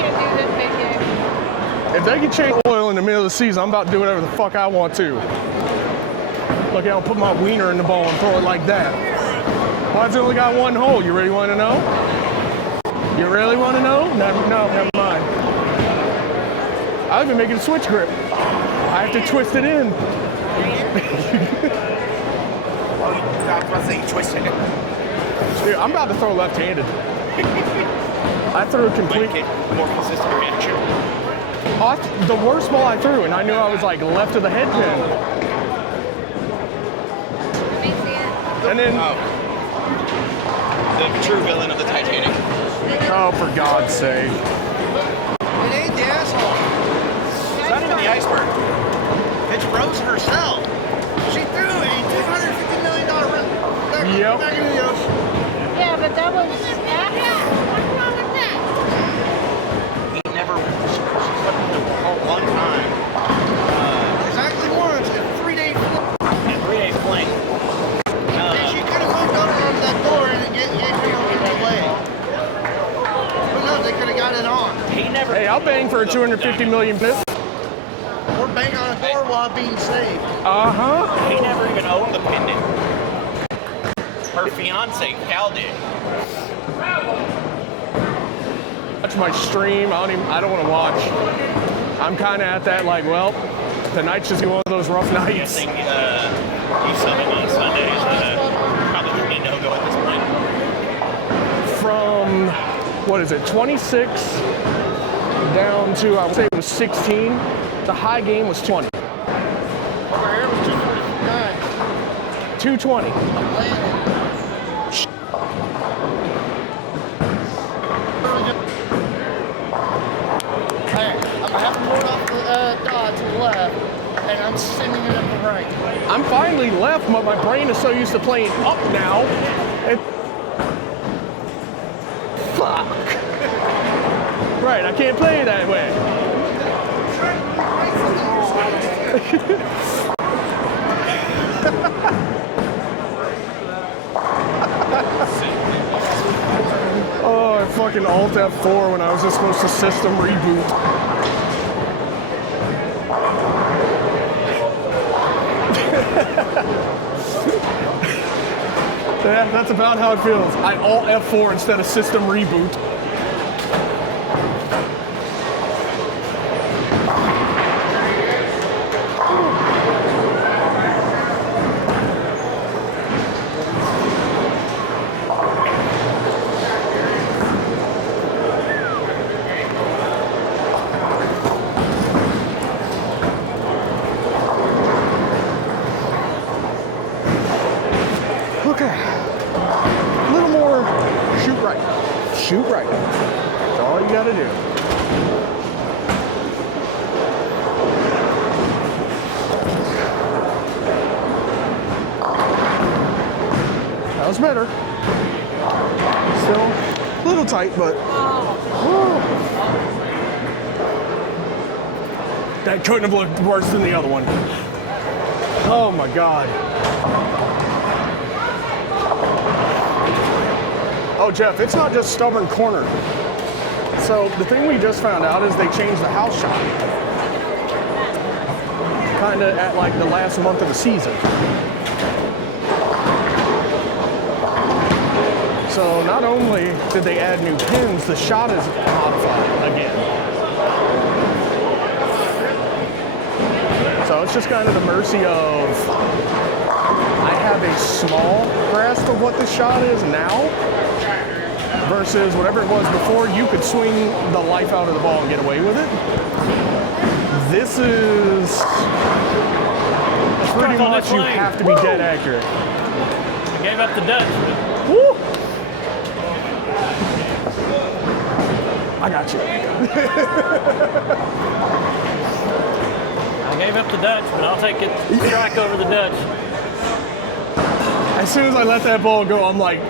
can't do this big game. If they can change oil in the middle of the season, I'm about to do whatever the fuck I want to. Look, I'll put my wiener in the ball and throw it like that. Why has it only got one hole? You really want to know? You really want to know? No, never mind. I've been making a switch grip. I have to twist it in. I was about to say you twisted it. Dude, I'm about to throw left-handed. I threw a complete... More consistent reaction. The worst ball I threw, and I knew I was like left of the head pin. And then... The true villain of the Titanic. Oh, for God's sake. It ain't the asshole. It's not even the iceberg. It's Rose herself. She threw a $250 million run Yep. back into the ocean. Yeah, but that was after. What's wrong with that? He never one time. Exactly once in 3 days. In 3 days playing. And she could have moved over onto that door and gave him a delay. Who knows? They could have got it on. He never. Hey, I'll bang for a 250 million pin. Or bang on a door while being saved. Uh-huh. He never even owned the pendant. Her fiance, Cal, did. Watch my stream. I don't want to watch. I'm kind of at that like, well, tonight's just one of those rough I'm nights. guessing you subbing on Sundays. Probably going to be a no-go at this point. From, what is it, 26 down to, I would say it was 16. The high game was 20. Over here was 249. 220. Hey, I'm half a point off the dodge to the left, and I'm sending it up the right. I'm finally left, but my brain is so used to playing up now. Fuck. Right, I can't play that way. Oh, I fucking Alt F4 when I was just supposed to system reboot. Yeah, that's about how it feels. I Alt F4 instead of system reboot. Okay. A little more shoot right. Shoot right. That's all you gotta do. That was better. Still a little tight, but whew. That couldn't have looked worse than the other one. Oh my God. Oh, Jeff, it's not just stubborn corner. So the thing we just found out is they changed the house shot. Kind of at like the last month of the season. So not only did they add new pins, the shot is modified again. So it's just kind of the mercy of, I have a small grasp of what this shot is now, versus whatever it was before, you could swing the life out of the ball and get away with it. This is pretty much you have to be dead accurate. I gave up the Dutch. Woo! I got you. I gave up the Dutch, but I'll take it strike over the Dutch. As soon as I let that ball go, I'm like,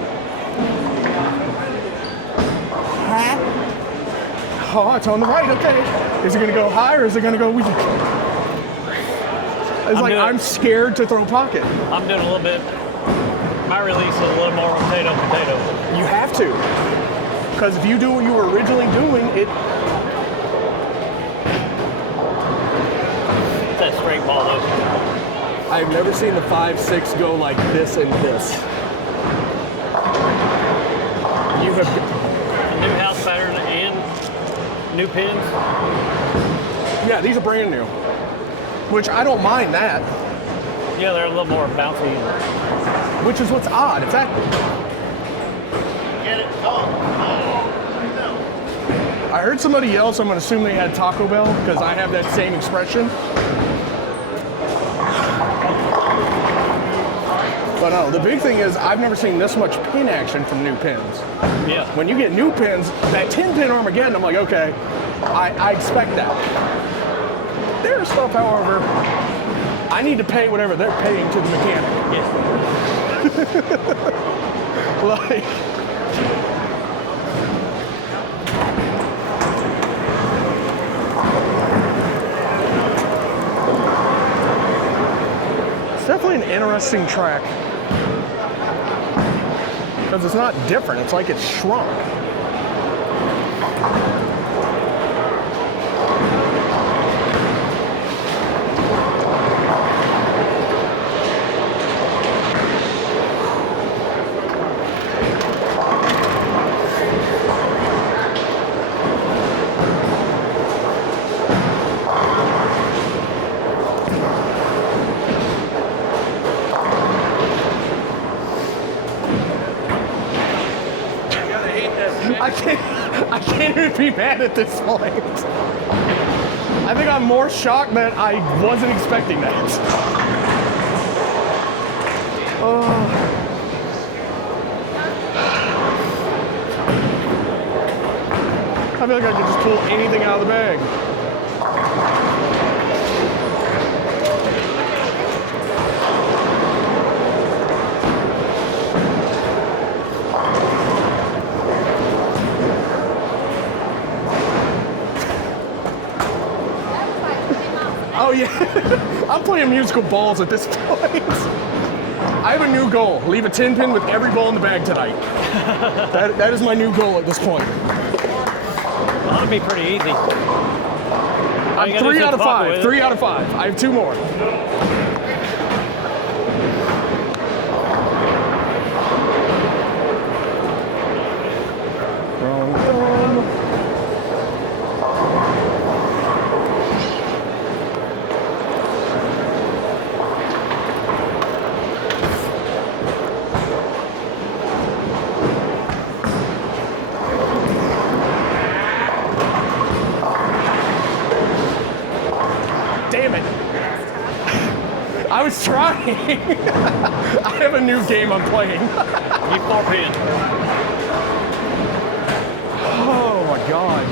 oh, it's on the right, okay. Is it gonna go high or is it gonna go weak? It's like, I'm scared to throw pocket. I'm doing a little bit, my release is a little more potato. You have to. Because if you do what you were originally doing, It's that straight ball though. I've never seen the 5.6 go like this and this. You have... A new house pattern and new pins. Yeah, these are brand new. Which I don't mind that. Yeah, they're a little more bouncy. Which is what's odd. It's that. Get it? Oh. I heard somebody yell, so I'm gonna assume they had Taco Bell because I have that same expression. But no, the big thing is I've never seen this much pin action from new pins. Yeah. When you get new pins, that 10-pin Armageddon, I'm like, okay, I expect that. There's stuff, however, I need to pay whatever they're paying to the mechanic. Yeah. Like, it's definitely an interesting track. Because it's not different, it's like it's shrunk. I can't even be mad at this point. I think I'm more shocked that I wasn't expecting that. I feel like I could just pull anything out of the bag. Oh yeah, I'm playing musical balls at this point. I have a new goal. Leave a 10 pin with every ball in the bag tonight. That is my new goal at this point. Well, that'd be pretty easy. I'm 3 out of 5. 3 out of 5. I have 2 more. Damn it. I was trying. I have a new game I'm playing. You 4 pin. Oh my god.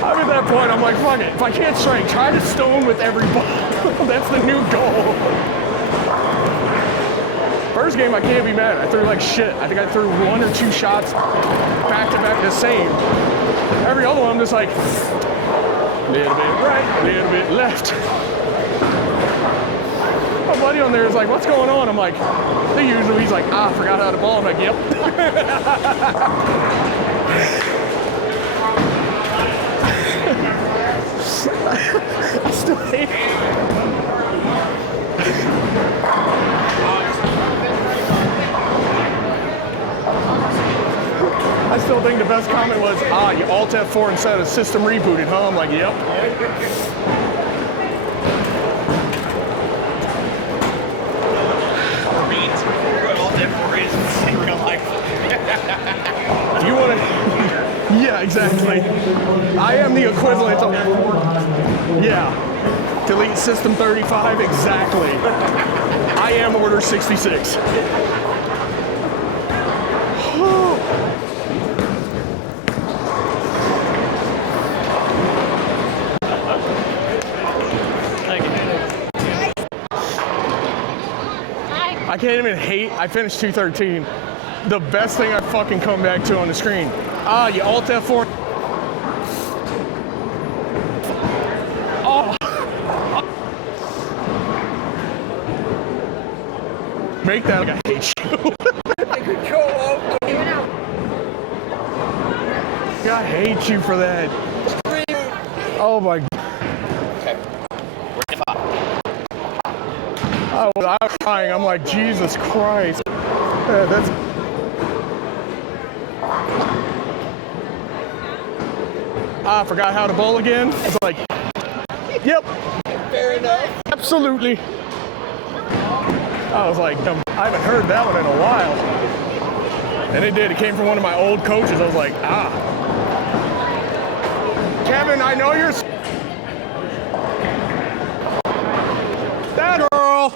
I'm at that point, I'm like, fuck it. If I can't strike, try to stone with every ball. That's the new goal. First game, I can't be mad. I threw like shit. I think I threw 1 or 2 shots back to back the same. Every other one, I'm just like, little bit right, little bit left. My buddy on there is like, what's going on? I'm like, the usual. He's like, I forgot how to ball. I'm like, yep. I still hate it. I still think the best comment was, you Alt F4 instead of system rebooted, huh? I'm like, yep. Alt F4 is in real life. You want to... Yeah, exactly. I am the equivalent of... Yeah. Delete system 35, exactly. I am order 66. I can't even hate. I finished 213. The best thing I fucking come back to on the screen. You Alt F4. Oh. Make that like I hate you. I hate you for that. Oh my. Okay. We're in 5. I was crying. I'm like, Jesus Christ. That's. I forgot how to bowl again. It's like, yep. Fair enough. Absolutely. I was like, I haven't heard that one in a while. And it did. It came from one of my old coaches. I was like, Kevin, I know you're. That girl.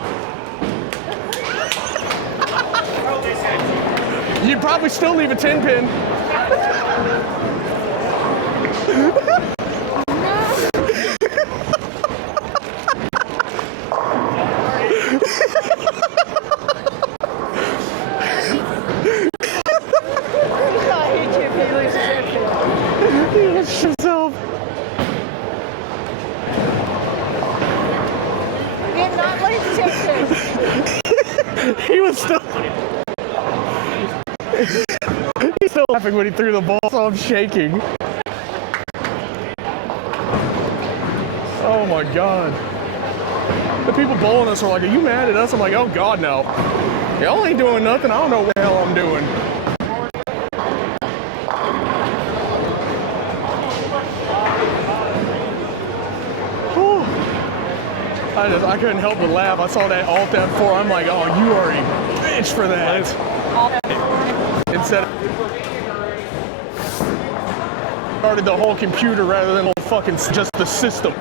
You'd probably still leave a 10 pin. He was still. He's still laughing when he threw the ball, so I'm shaking. Oh my God. The people bowling us are like, are you mad at us? I'm like, oh God, no. Y'all ain't doing nothing. I don't know what the hell I'm doing. Whew. I couldn't help but laugh. I saw that Alt F4. I'm like, oh, you are a bitch for that. Instead of started the whole computer rather than fucking just the system.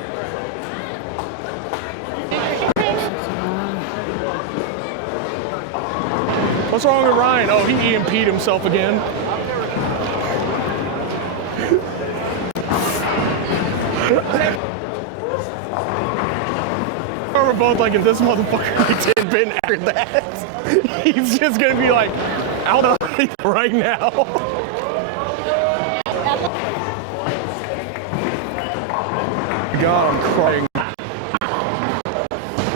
What's wrong with Ryan? Oh, he EMP'd himself again. We're both like, if this motherfucker gets in bin after that, he's just gonna be like, out of it right now. God, I'm crying.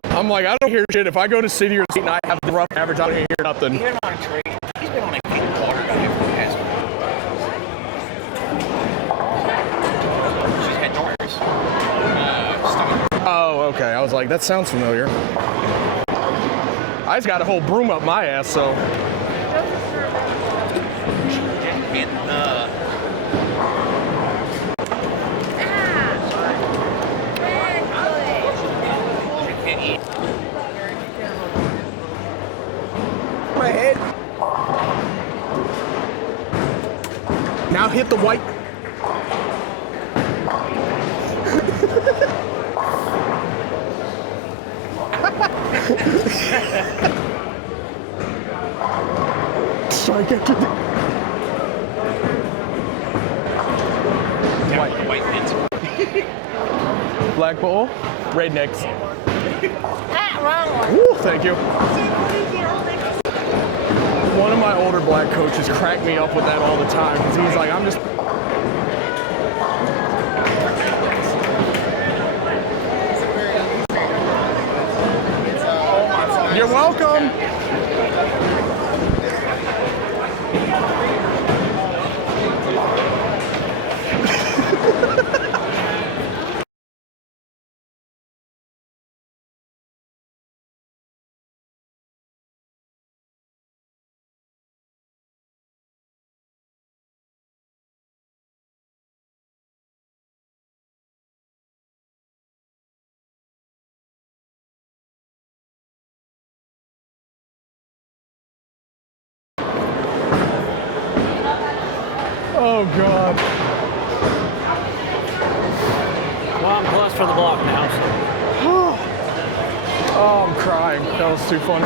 I'm like, I don't hear shit. If I go to City or State and I have the rough average, I don't hear nothing. He's been on a trade. He's been on a big water dive for the past week. She's had nightmares. Stomach. Oh, okay. I was like, that sounds familiar. I just got a whole broom up my ass, so. My head. Now hit the white. Strike it. White pins. Black Bull, rednecks. Ah, wrong one. Woo, thank you. One of my older black coaches cracked me up with that all the time because he's like, I'm just. You're welcome. Oh, God. Well, I'm plus for the block now. So. Oh, I'm crying. That was too funny.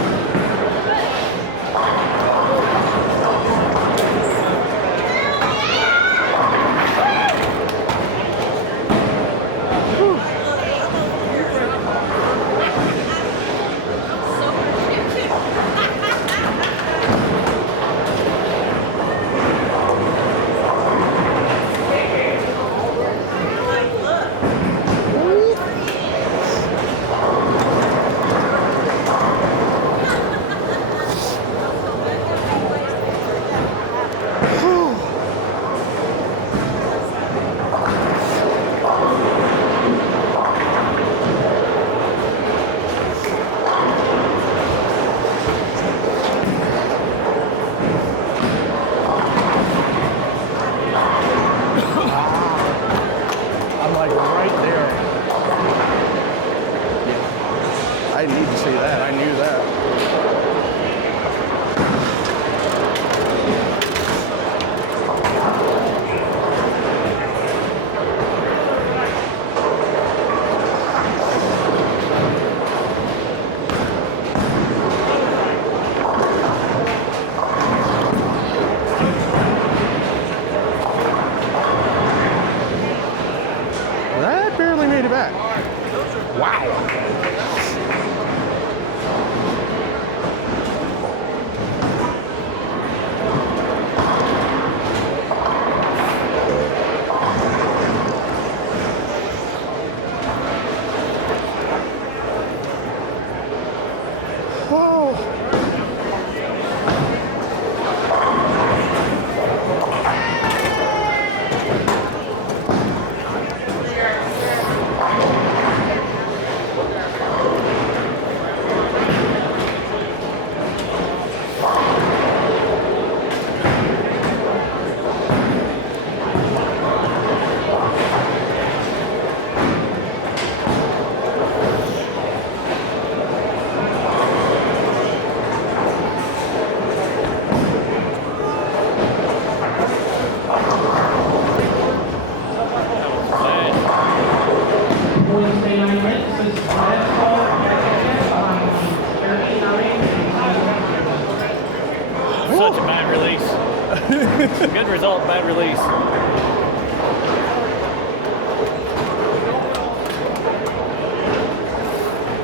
Good result, bad release.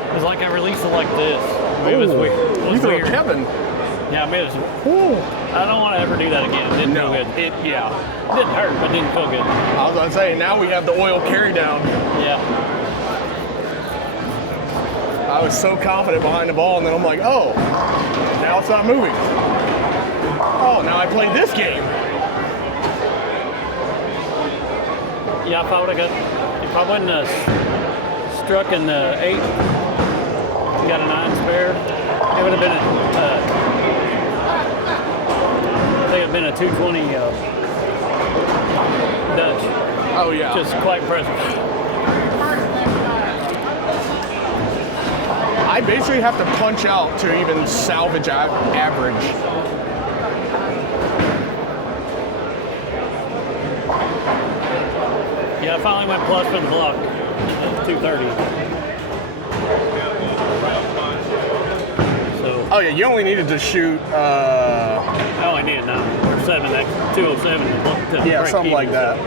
It was like I released it like this. It was weird. It was You threw a weird. Kevin. Yeah, I mean, it was, I don't want to ever do that again. It didn't No. feel good. It didn't hurt, but didn't feel good. I was gonna say, now we have the oil carry down. Yeah. I was so confident behind the ball, and then I'm like, oh, now it's not moving. Oh, now I play this game. Yeah, if I would have got, if I wouldn't have struck in the 8, got a 9 spare, it would have been I think it would have been a 220 Dutch. Oh yeah. Just quite impressive. I basically have to punch out to even salvage average. Yeah, I finally went plus for the block. 230. So Oh yeah, you only needed to shoot. I only needed 9 or 7. That's 207 to Yeah, break something even, like that.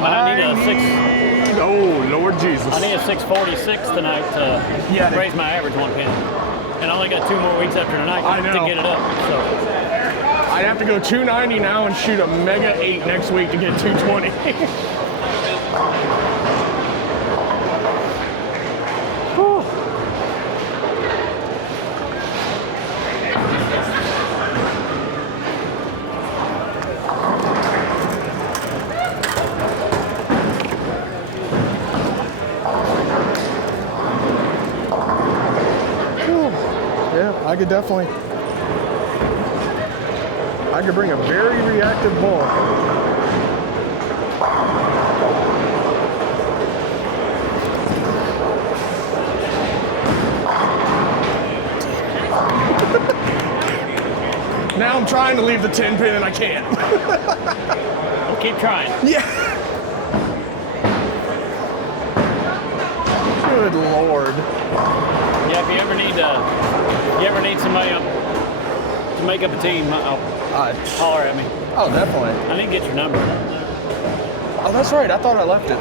But I need a 6. Oh Lord Jesus. I need a 646 tonight to Yeah, raise my average 1 pin. And I only got 2 more weeks after tonight I know. to get it up. So I'd have to go 290 now and shoot a mega 8 next week to get 220. Whew. Yeah, I could definitely. I could bring a very reactive ball. Now I'm trying to leave the 10 pin and I can't. I'll keep trying. Yeah. Good Lord. Yeah, if you ever need somebody to make up a team, holler at me. Oh, definitely. I need to get your number. Oh, that's right. I thought I left it.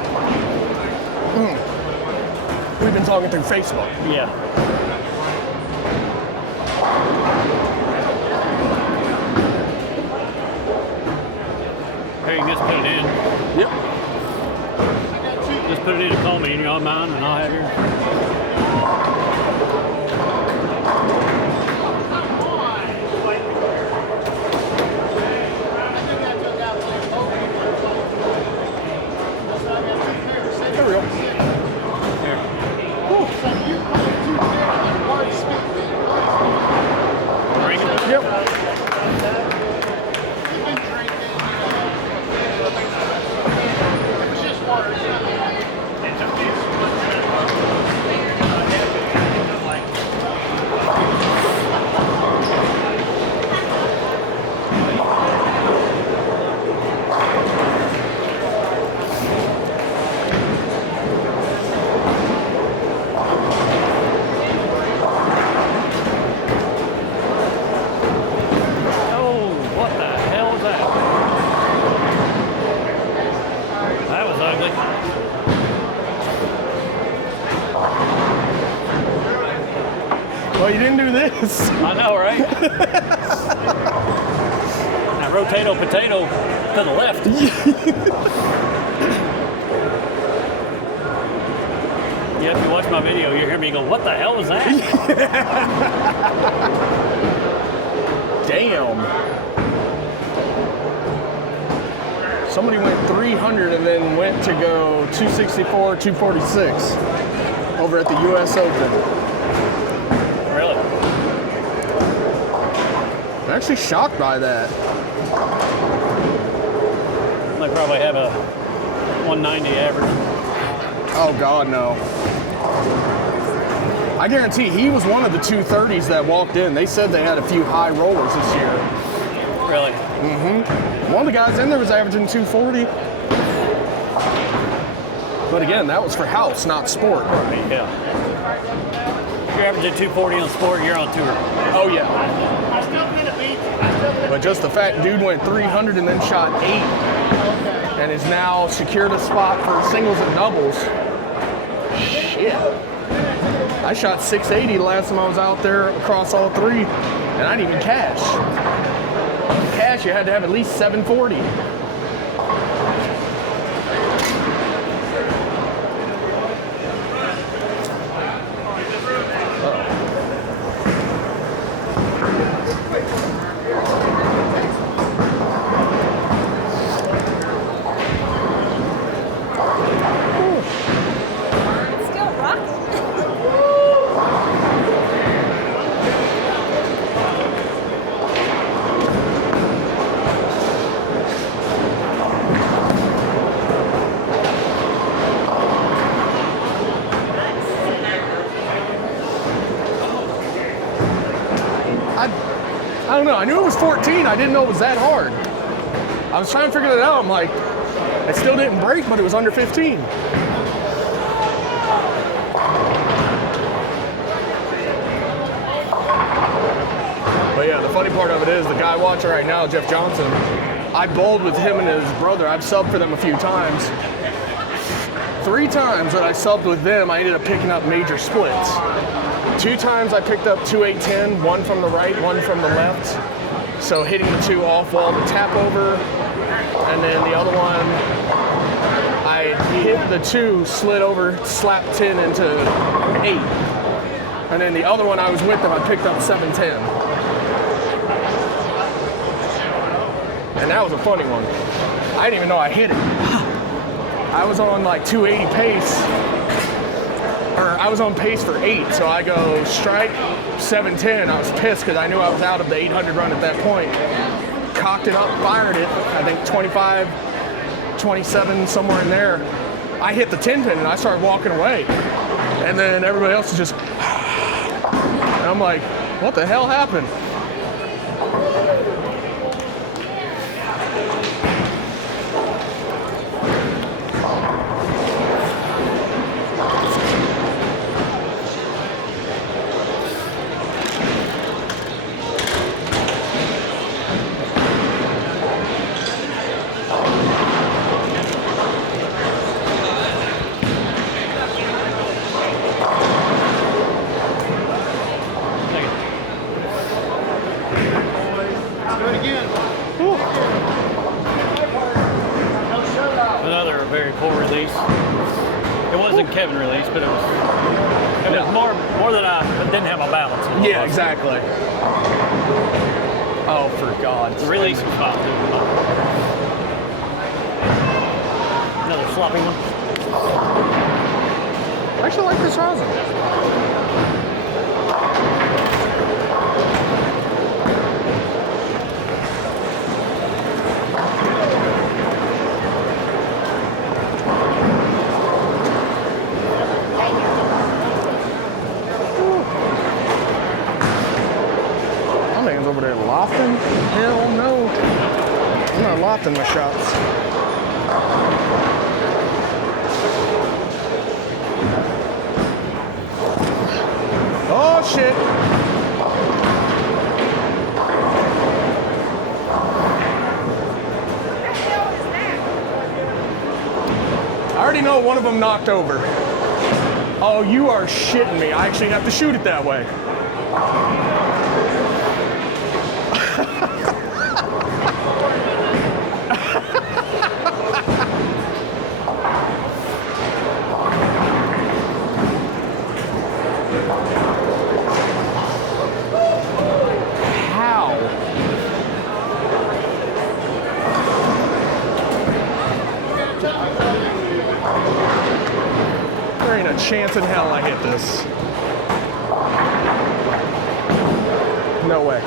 We've been talking through Facebook. Yeah. Hey, you can just put it in. Yep. Just put it in and call me, and you're on mine, and I'll have yours. There we go. Bring it. Yep. Oh, what the hell was that? That was ugly. Well, you didn't do this. I know, right? Now rotato potato to the left. Yeah, if you watch my video, you hear me go, what the hell was that? Damn. Somebody went 300 and then went to go 264, 246 over at the US Open. Really? I'm actually shocked by that. They probably have a 190 average. Oh God, no. I guarantee he was one of the 230s that walked in. They said they had a few high rollers this year. Really? One of the guys in there was averaging 240. But again, that was for house, not sport. Right, yeah. If you're averaging 240 on sport, you're on tour. Oh yeah. I still get a beat. I still get But just the fact dude went 300 and then shot 8 and is now secured a spot for singles and doubles. Shit. I shot 680 the last time I was out there across all 3, and I didn't even cash. Cash, you had to have at least 740. Still rocking. I don't know. I knew it was 14. I didn't know it was that hard. I was trying to figure that out. I'm like, it still didn't break, but it was under 15. But yeah, the funny part of it is the guy watching right now, Jeff Johnson, I bowled with him and his brother. I've subbed for them a few times. 3 times that I subbed with them, I ended up picking up major splits. 2 times I picked up 2 8-10, one from the right, one from the left. So hitting the 2 off wall to tap over, and then the other one, I hit the 2, slid over, slapped 10 into 8. And then the other one I was with them, I picked up 7-10. And that was a funny one. I didn't even know I hit it. I was on like 280 pace, or I was on pace for 8, so I go strike 7-10. I was pissed because I knew I was out of the 800 run at that point. Cocked it up, fired it, I think 25, 27, somewhere in there. I hit the 10 pin and I started walking away. And then everybody else is just, and I'm like, what the hell happened? Another very poor release. It wasn't Kevin release, but it was more than I didn't have my balance. Yeah, exactly. Oh, for God's The release was fine. Another sloppy one. I actually like this rosin. My man's over there lofting? Hell no. I'm not lofting my shots. Oh shit. I already know one of them knocked over. Oh, you are shitting me. I actually have to shoot it that way. How? There ain't a chance in hell I hit this. No way.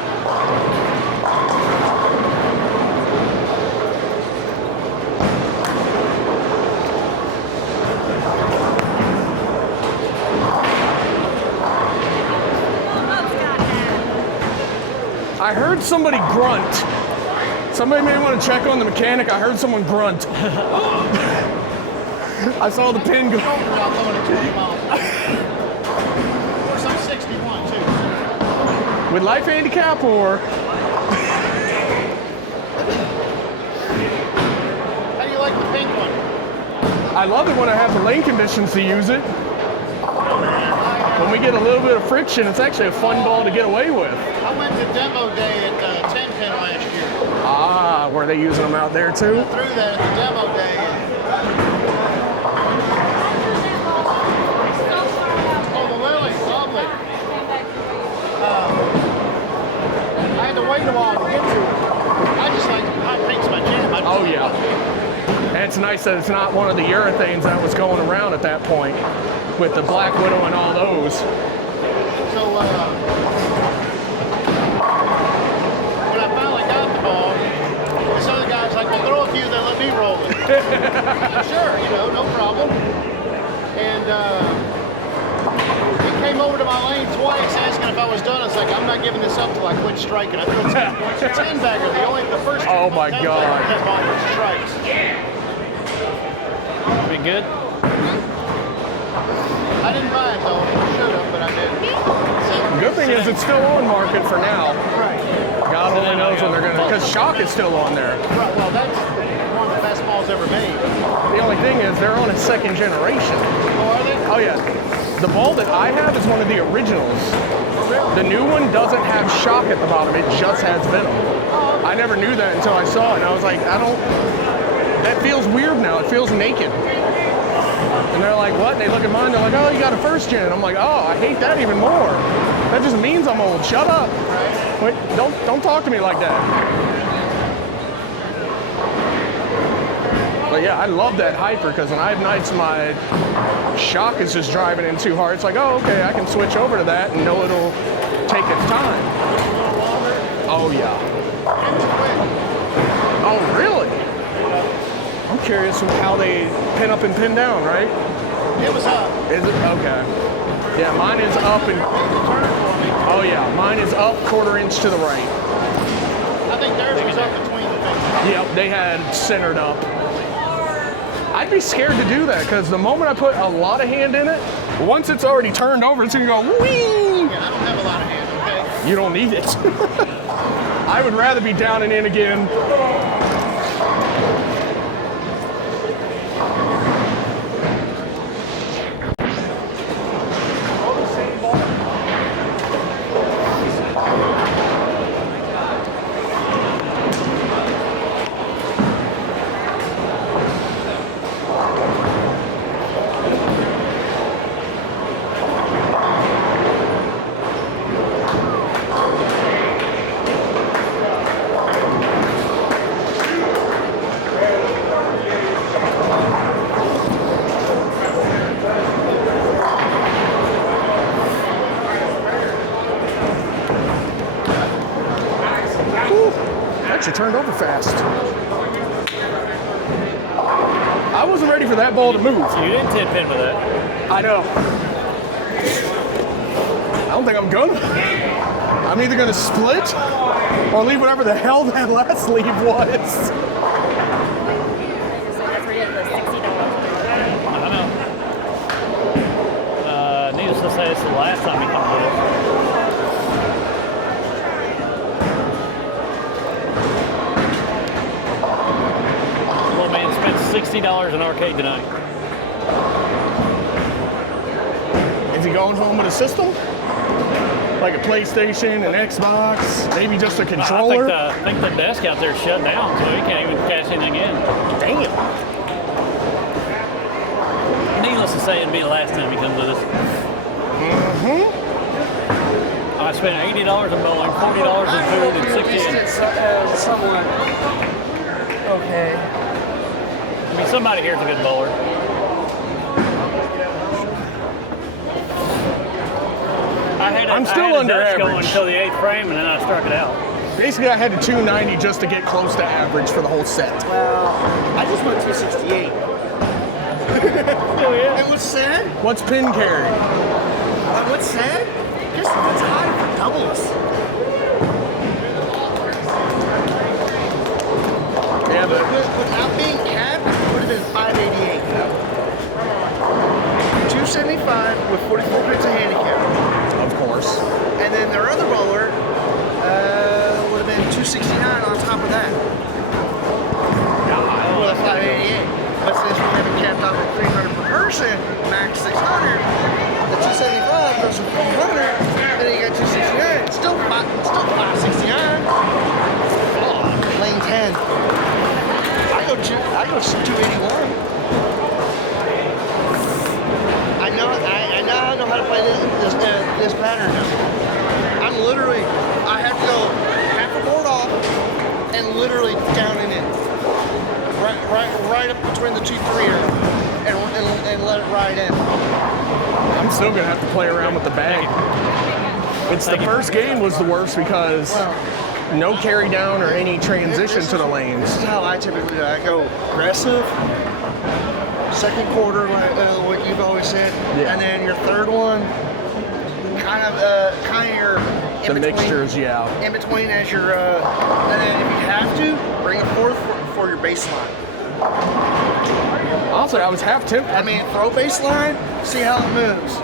I heard somebody grunt. Somebody may want to check on the mechanic. I heard someone grunt. I saw the pin go. Or some 61 too. With life handicap or? I love it when I have the lane conditions to use it. When we get a little bit of friction, it's actually a fun ball to get away with. I went to demo day at 10-pin last year. Ah, were they using them out there too? I threw that at the demo day. Oh, the Lily's lovely. I had to wait a while to get to it. I just like hot pink's my jam. Oh yeah. And it's nice that it's not one of the urethanes that was going around at that point with the Black Widow and all those. So when I finally got the ball, this other guy's like, well, throw a few, then let me roll it. Sure, you know, no problem. And he came over to my lane twice asking if I was done. I was like, I'm not giving this up till I quit striking. I threw 10 bagger, the first Oh my God. that ball was strikes. Be good. I didn't buy it though. I should have, but I didn't. The good thing is it's still on market for now. Right. God only knows when they're gonna, because Shock is still on there. Right. Well, that's one of the best balls ever made. The only thing is they're on a second generation. Oh, are they? Oh yeah. The ball that I have is one of the originals. The new one doesn't have Shock at the bottom, it just has Venom. I never knew that until I saw it, and I was like, that feels weird now, it feels naked. And they're like, what? And they look at mine, they're like, oh, you got a first gen. I'm like, oh, I hate that even more. That just means I'm old. Shut up. Wait, don't talk to me like that. But yeah, I love that hyper because when I have nights my Shock is just driving in too hard, it's like, oh, okay, I can switch over to that and know it'll take its time. Oh, yeah. Oh, really? I'm curious how they pin up and pin down, right? It was up. Is it? Okay. Yeah, mine is up and... Oh yeah, mine is up 1/4 inch to the right. I think theirs was up between the fingers. Yep, they had centered up. I'd be scared to do that because the moment I put a lot of hand in it, once it's already turned over, it's gonna go whee! Yeah, I don't have a lot of hand, okay? You don't need it. I would rather be down and in again. Actually turned over fast. I wasn't ready for that ball to move. You didn't 10-pin with that. I know. I don't think I'm gonna. I'm either gonna split or leave whatever the hell that last leave was. So that's where you have the $60. I know. Needless to say, it's the last time he comes with us. Little man spent $60 in arcade tonight. Is he going home with a system? Like a PlayStation, an Xbox, maybe just a controller? I think the desk out there is shut down, so he can't even cash anything in. Damn. Needless to say, it'd be the last time he comes with us. Mm-hmm. I spent $80 in bowling, $40 in food, and $60 in. Somewhat. Okay. I mean, somebody here's a good bowler. I'm still under Dutch going average. until the 8th frame, and then I struck it out. Basically, I had a 290 just to get close to average for the whole set. Well, I just went 268. Oh, yeah. And what's sad? What's pin carry? What's sad? Just it's high for doubles. Yeah, but Without being capped, it would have been 588. 275 with 44 bits of handicap. of course. And then their other bowler would have been 269 on top of that. Well, 588. But since we haven't capped out at and I go 281. I know how to play this pattern now. I'm literally, I have to go half a board off and literally down and in. Right up between the 2-3 and let it ride in. I'm still gonna have to play around with the bag. It's the first game was the worst because no carry down or any transition to the lanes. This is how I typically do it. I go aggressive, second quarter, what you've always said, and then your third one, kind of your in the between, mixtures, yeah. in between as your, and then if you have to, bring a fourth for your baseline. Honestly, I was half tempted. I mean, throw baseline, see how it moves.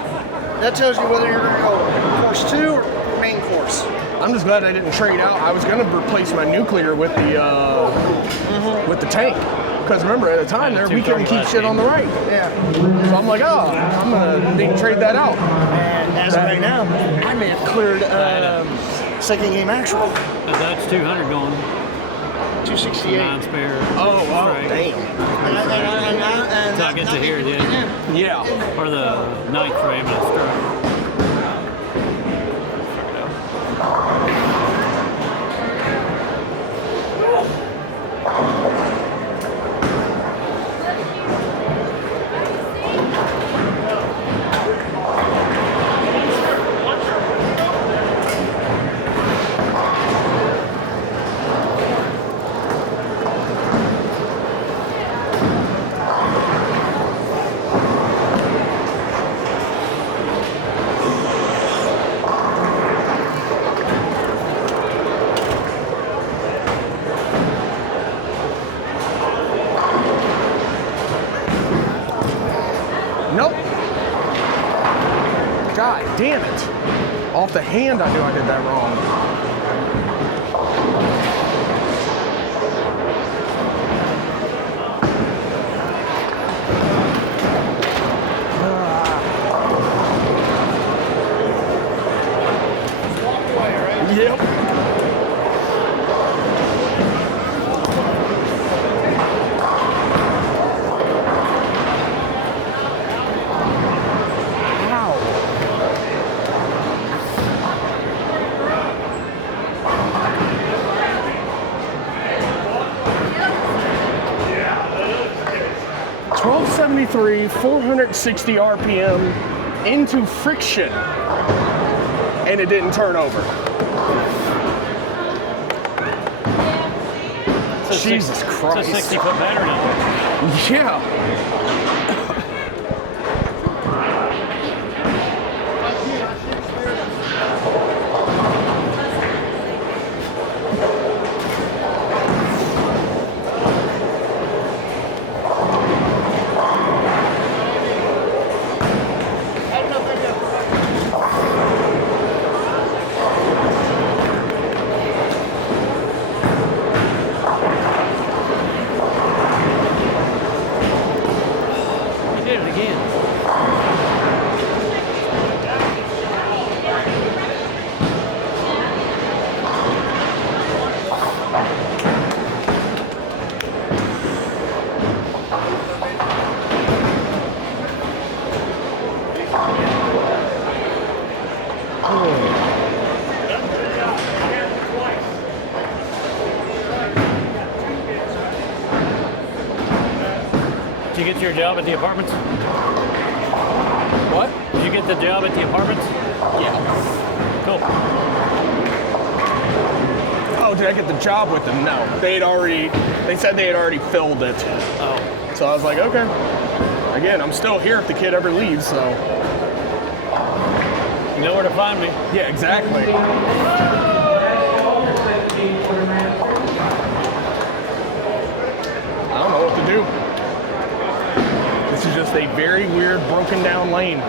That tells you whether you're going to go course 2 or main course. I'm just glad I didn't trade out. I was gonna replace my nuclear with the tank. Because remember, at the time there, we couldn't keep shit on the right. Yeah. So I'm like, oh, I'm gonna need to trade that out. And as of right now, I may have cleared second game actual. That's 200 going. 268. 9 spare. Oh, Strike. damn. And So I get to hear the Yeah. or the 9th frame and a strike. Nope. God damn it. Off the hand, I knew I did that wrong. Yep. .1273, 460 RPM into friction, and it didn't turn over. Jesus Christ. It's a 60-foot battery. Yeah. Did you get your job at the apartments? What? Did you get the job at the apartments? Yeah. Cool. Oh, did I get the job with them? No. They said they had already filled it. Oh. So I was like, okay. Again, I'm still here if the kid ever leaves, so. You know where to find me. Yeah, exactly. I don't know what to do. This is just a very weird, broken down lane.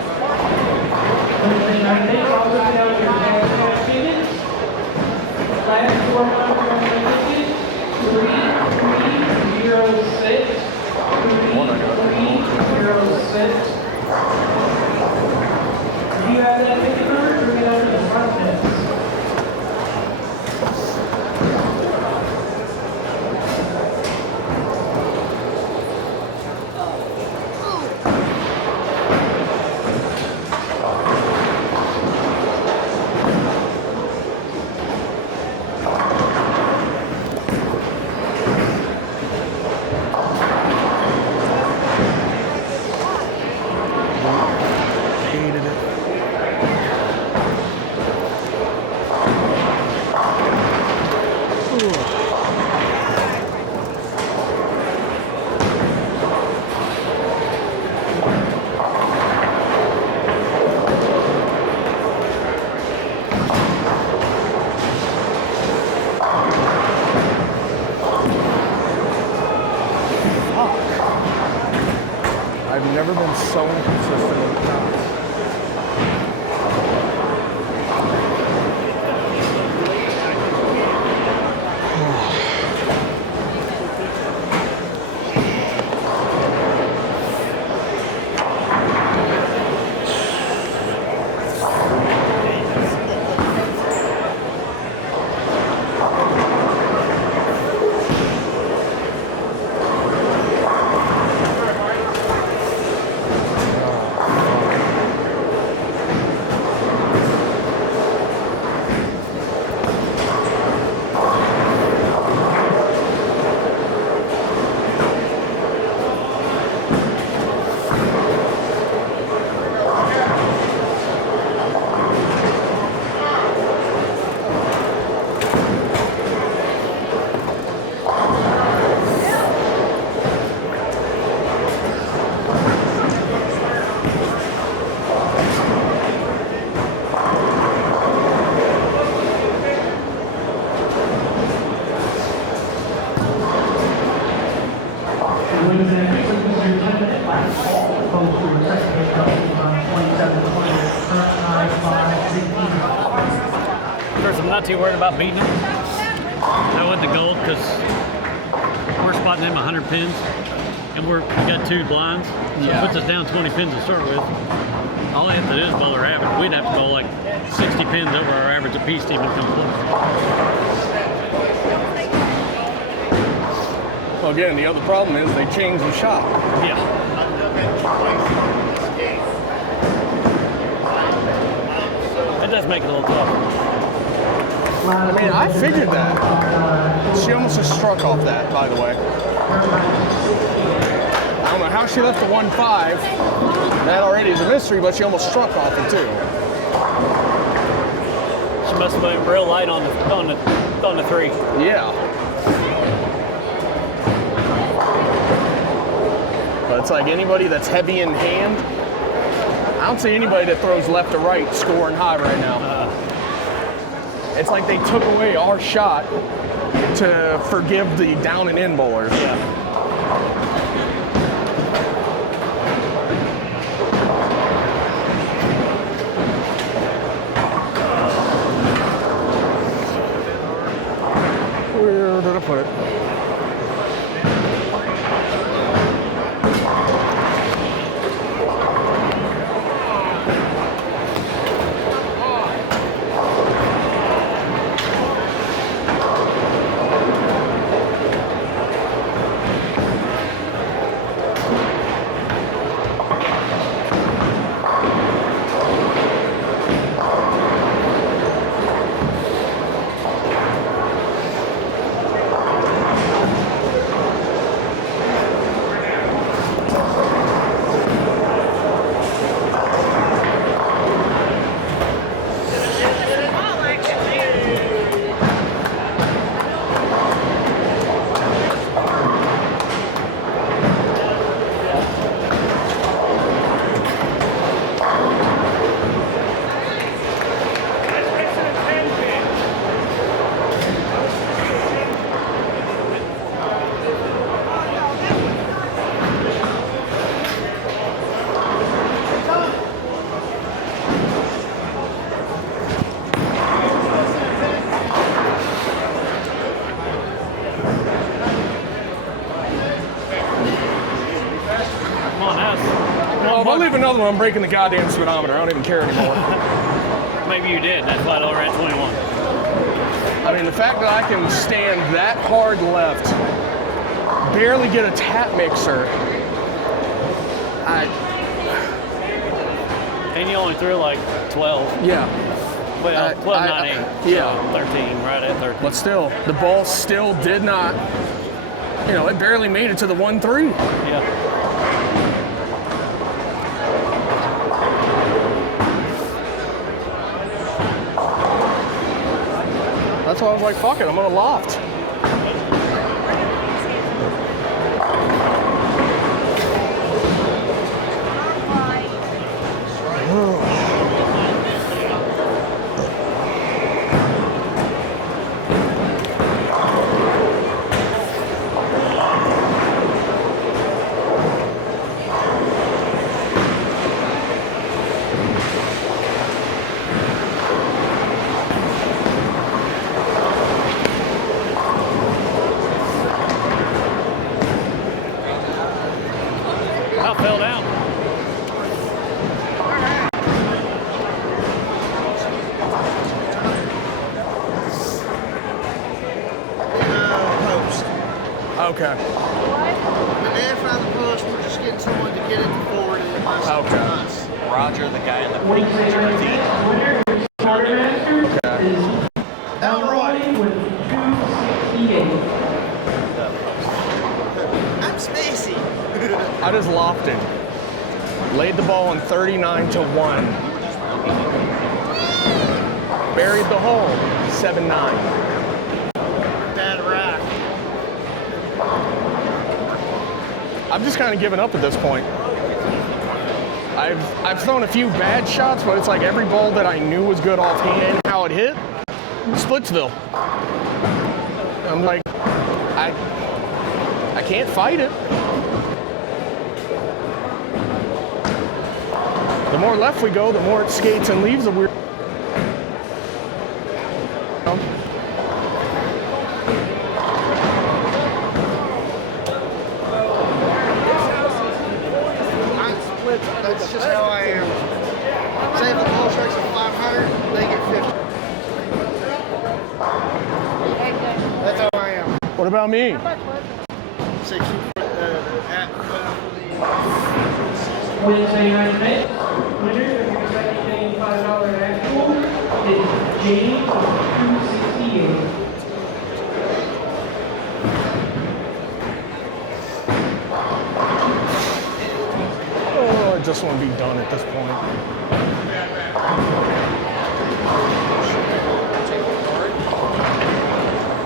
Last 406. One I got. 306. Do you have that ticket number? Bring it over to the front desk. I've never been so inconsistent in the past. First, I'm not too worried about beating them. I went the gold because we're spotting them 100 pins, and we got 2 blinds, so it puts us down 20 pins to start with. All I have to do is bowl our average. We'd have to bowl like 60 pins over our average apiece to even come close. Well, again, the other problem is they changed the shot. Yeah. It does make it a little tough. I mean, I figured that. She almost just struck off that, by the way. I don't know how she left the 1-5. That already is a mystery, but she almost struck off it too. She must have been real light on the 3. Yeah. But it's like anybody that's heavy in hand, I don't see anybody that throws left to right scoring high right now. It's like they took away our shot to forgive the down and in bowlers. Yeah. Where did I put it? If I leave another one, I'm breaking the goddamn speedometer. I don't even care anymore. Maybe you did. That's why we're at 21. I mean, the fact that I can stand that hard left, barely get a tap mixer. And you only threw like 12. Yeah. Well, 12, not 8. Yeah. So 13, right at 13. But still, the ball still did not, it barely made it to the 1-3. Yeah. That's why I was like, fuck it, I'm gonna loft. fell down. Post. Okay. When they found the post, we're just getting someone to get it forward and it must Okay. us. Roger, the guy in the pink Wednesday jersey. night's winner, starter master, Okay. is Elroy with 268. I'm Spacey. I just lofted. Laid the ball in 39-1. Buried the hole, 7-9. Bad rack. I've just kind of given up at this point. I've thrown a few bad shots, but it's like every ball that I knew was good offhand, how it hit, Splitsville. I'm like, I can't fight it. The more left we go, the more it skates and leaves a weird. That's just how I am. Say if the ball strikes at 500, they get 50. That's how I am. What about me? Say keep at Wednesday night event, winner of your second day $5 actual is James with 268. Oh, I just want to be done at this point.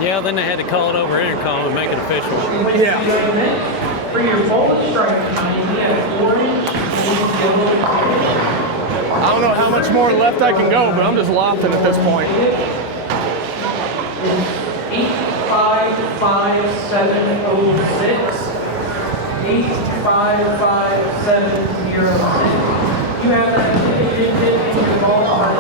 Yeah, then they had to call it over intercom and make it official. Wednesday night event, for your bullet strike tonight, we have orange, yellow, I don't know how much more left I can go, but I'm just lofting at this point. 855706. 855706. You have that ticket in your ball card.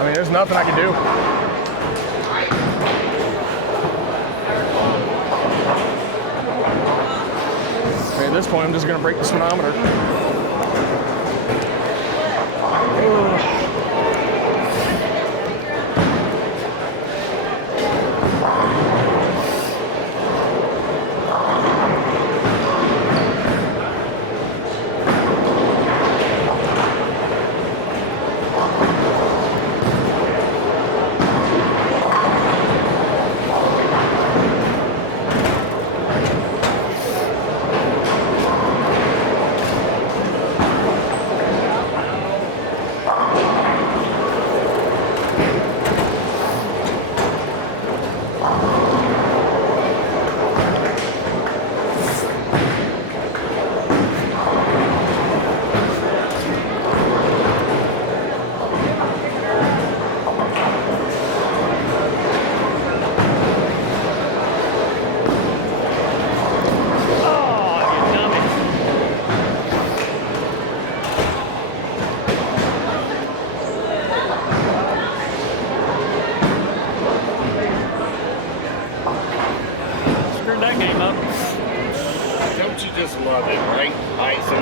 I mean, there's nothing I can do. I mean, at this point, I'm just going to break the speedometer. love it, right? Right, so,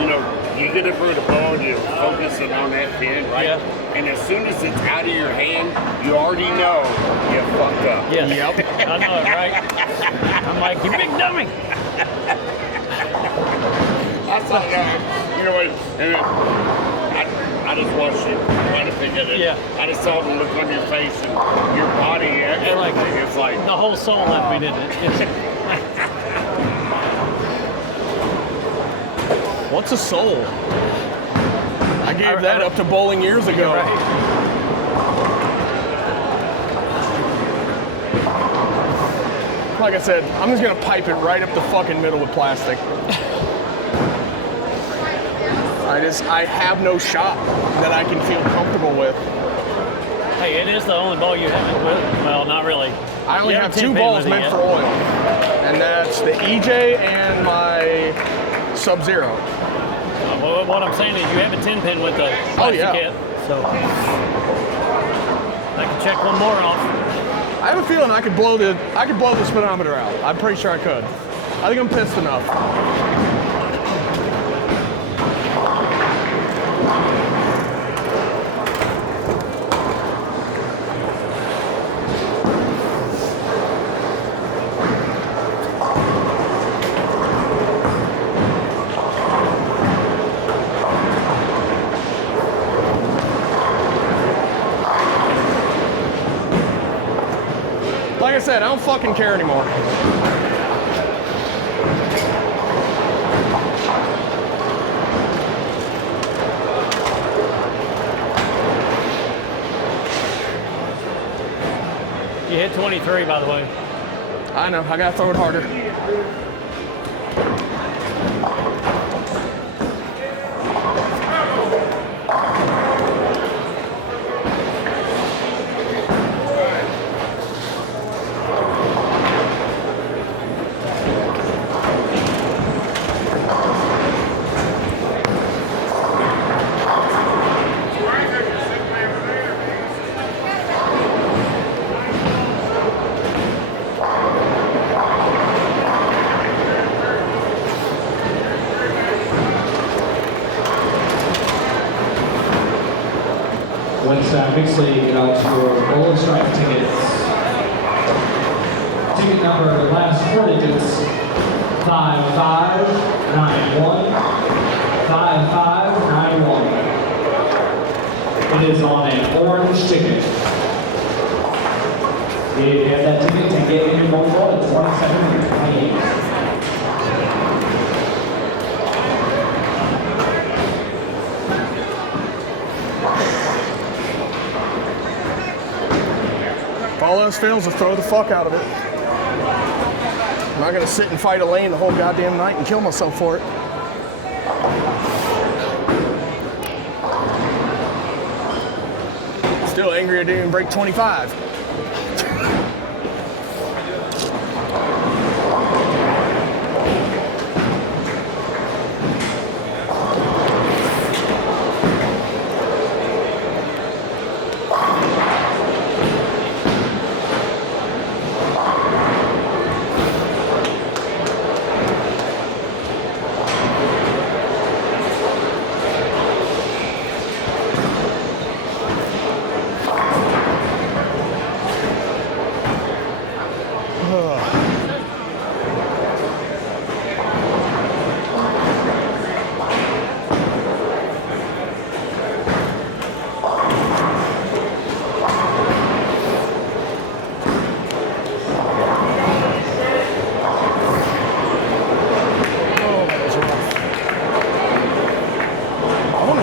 you know, you get over the ball, you're focusing on that pin, right? Yeah. And as soon as it's out of your hand, you already know you fucked up. Yeah. Yep. I know it, right? I'm like, you big dummy. That's all, you know what, and I just watched you trying to think of it. Yeah. I just saw the look on your face and your body, everything. like- It's like, The whole soul left me, didn't it? Yes. What's a soul? I gave that up to bowling years ago. Like I said, I'm just gonna pipe it right up the fucking middle with plastic. I have no shot that I can feel comfortable with. Hey, it is the only ball you haven't with. Well, not really. I only You have a 10 two pin balls with it meant yet. for oil, and that's the EJ and my Sub-Zero. Well, what I'm saying is you have a 10 pin with the plastic yeah. kit, so I can check one more off. I have a feeling I could blow the speedometer out. I'm pretty sure I could. I think I'm pissed enough. Like I said, I don't fucking care anymore. You hit 23, by the way. I know, I gotta throw it harder. Wednesday Mixed League out for Roller Strike tickets. Ticket number, last four digits, 5591. 5591. It is on an orange ticket. If you have that ticket to get in your mobile at 2728. If all else fails, to throw the fuck out of it. I'm not gonna sit and fight a lane the whole goddamn night and kill myself for it. Still angry I didn't even break 25.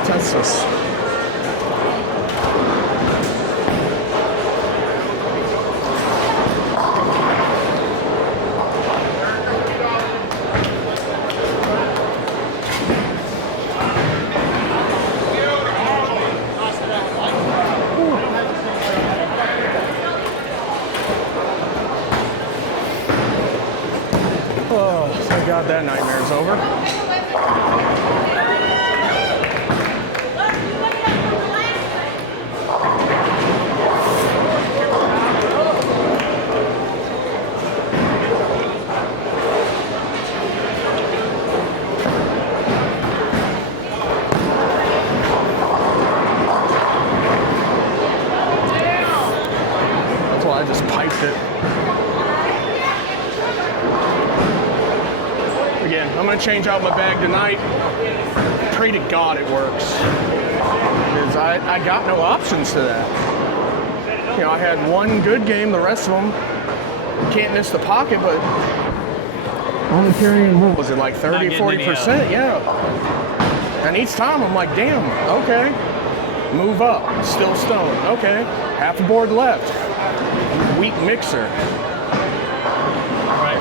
Texas. Oh, thank God that nightmare's over. That's why I just piped it. Again, I'm gonna change out my bag tonight. Pray to God it works. Because I got no options to that. You know, I had one good game, the rest of them can't miss the pocket, but only carrying, what was it, like 30, 40%? Yeah. And each time I'm like, damn, okay. Move up, still stone, okay. Half a board left. Weak mixer. Right.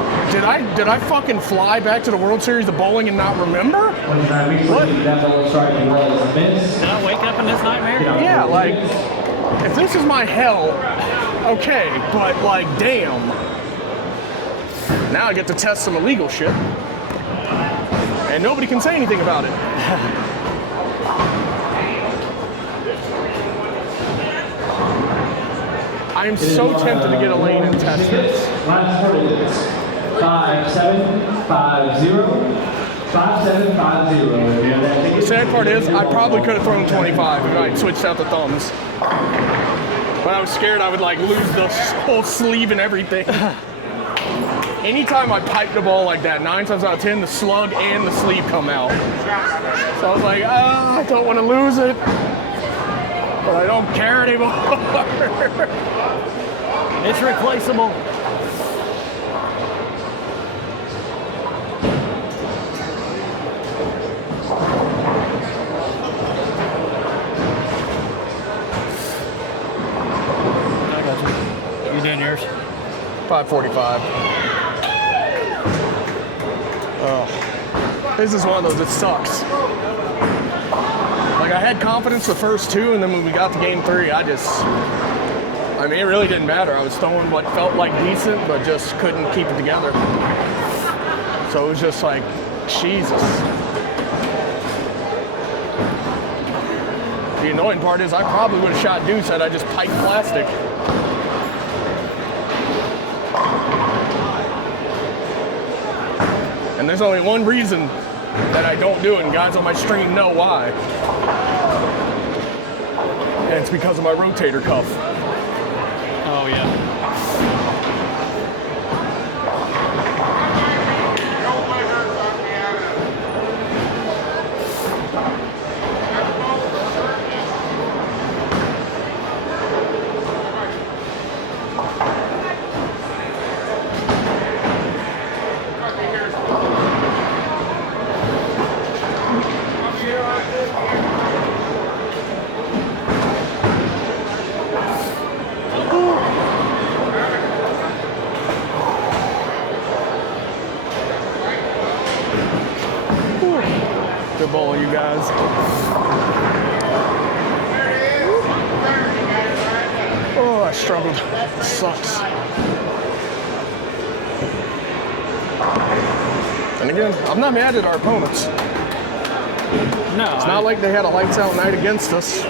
Did I fucking fly back to the World Series of Bowling and not remember? What? Did I wake up in this nightmare? Yeah, like, if this is my hell, okay, but like, damn. Now I get to test some illegal shit. And nobody can say anything about it. I am so tempted to get a lane and test this. Last 4 digits. 5750. 5750. The sad part is, I probably could have thrown 25 if I'd switched out the thumbs. But I was scared I would like lose the whole sleeve and everything. Anytime I pipe the ball like that, 9 times out of 10, the slug and the sleeve come out. So I was like, I don't want to lose it. But I don't care anymore. It's replaceable. I got you. You doing yours? 545. Oh, this is one of those that sucks. Like, I had confidence the first 2, and then when we got to game 3, I mean, it really didn't matter. I was throwing what felt like decent, but just couldn't keep it together. So it was just like, Jesus. The annoying part is I probably would have shot deuce had I just piped plastic. And there's only one reason that I don't do it, and guys on my stream know why. And it's because of my rotator cuff. Oh, yeah. Good bowl, you guys. Oh, I struggled. It sucks. And again, I'm not mad at our opponents. No. It's not like they had a lights out night against us.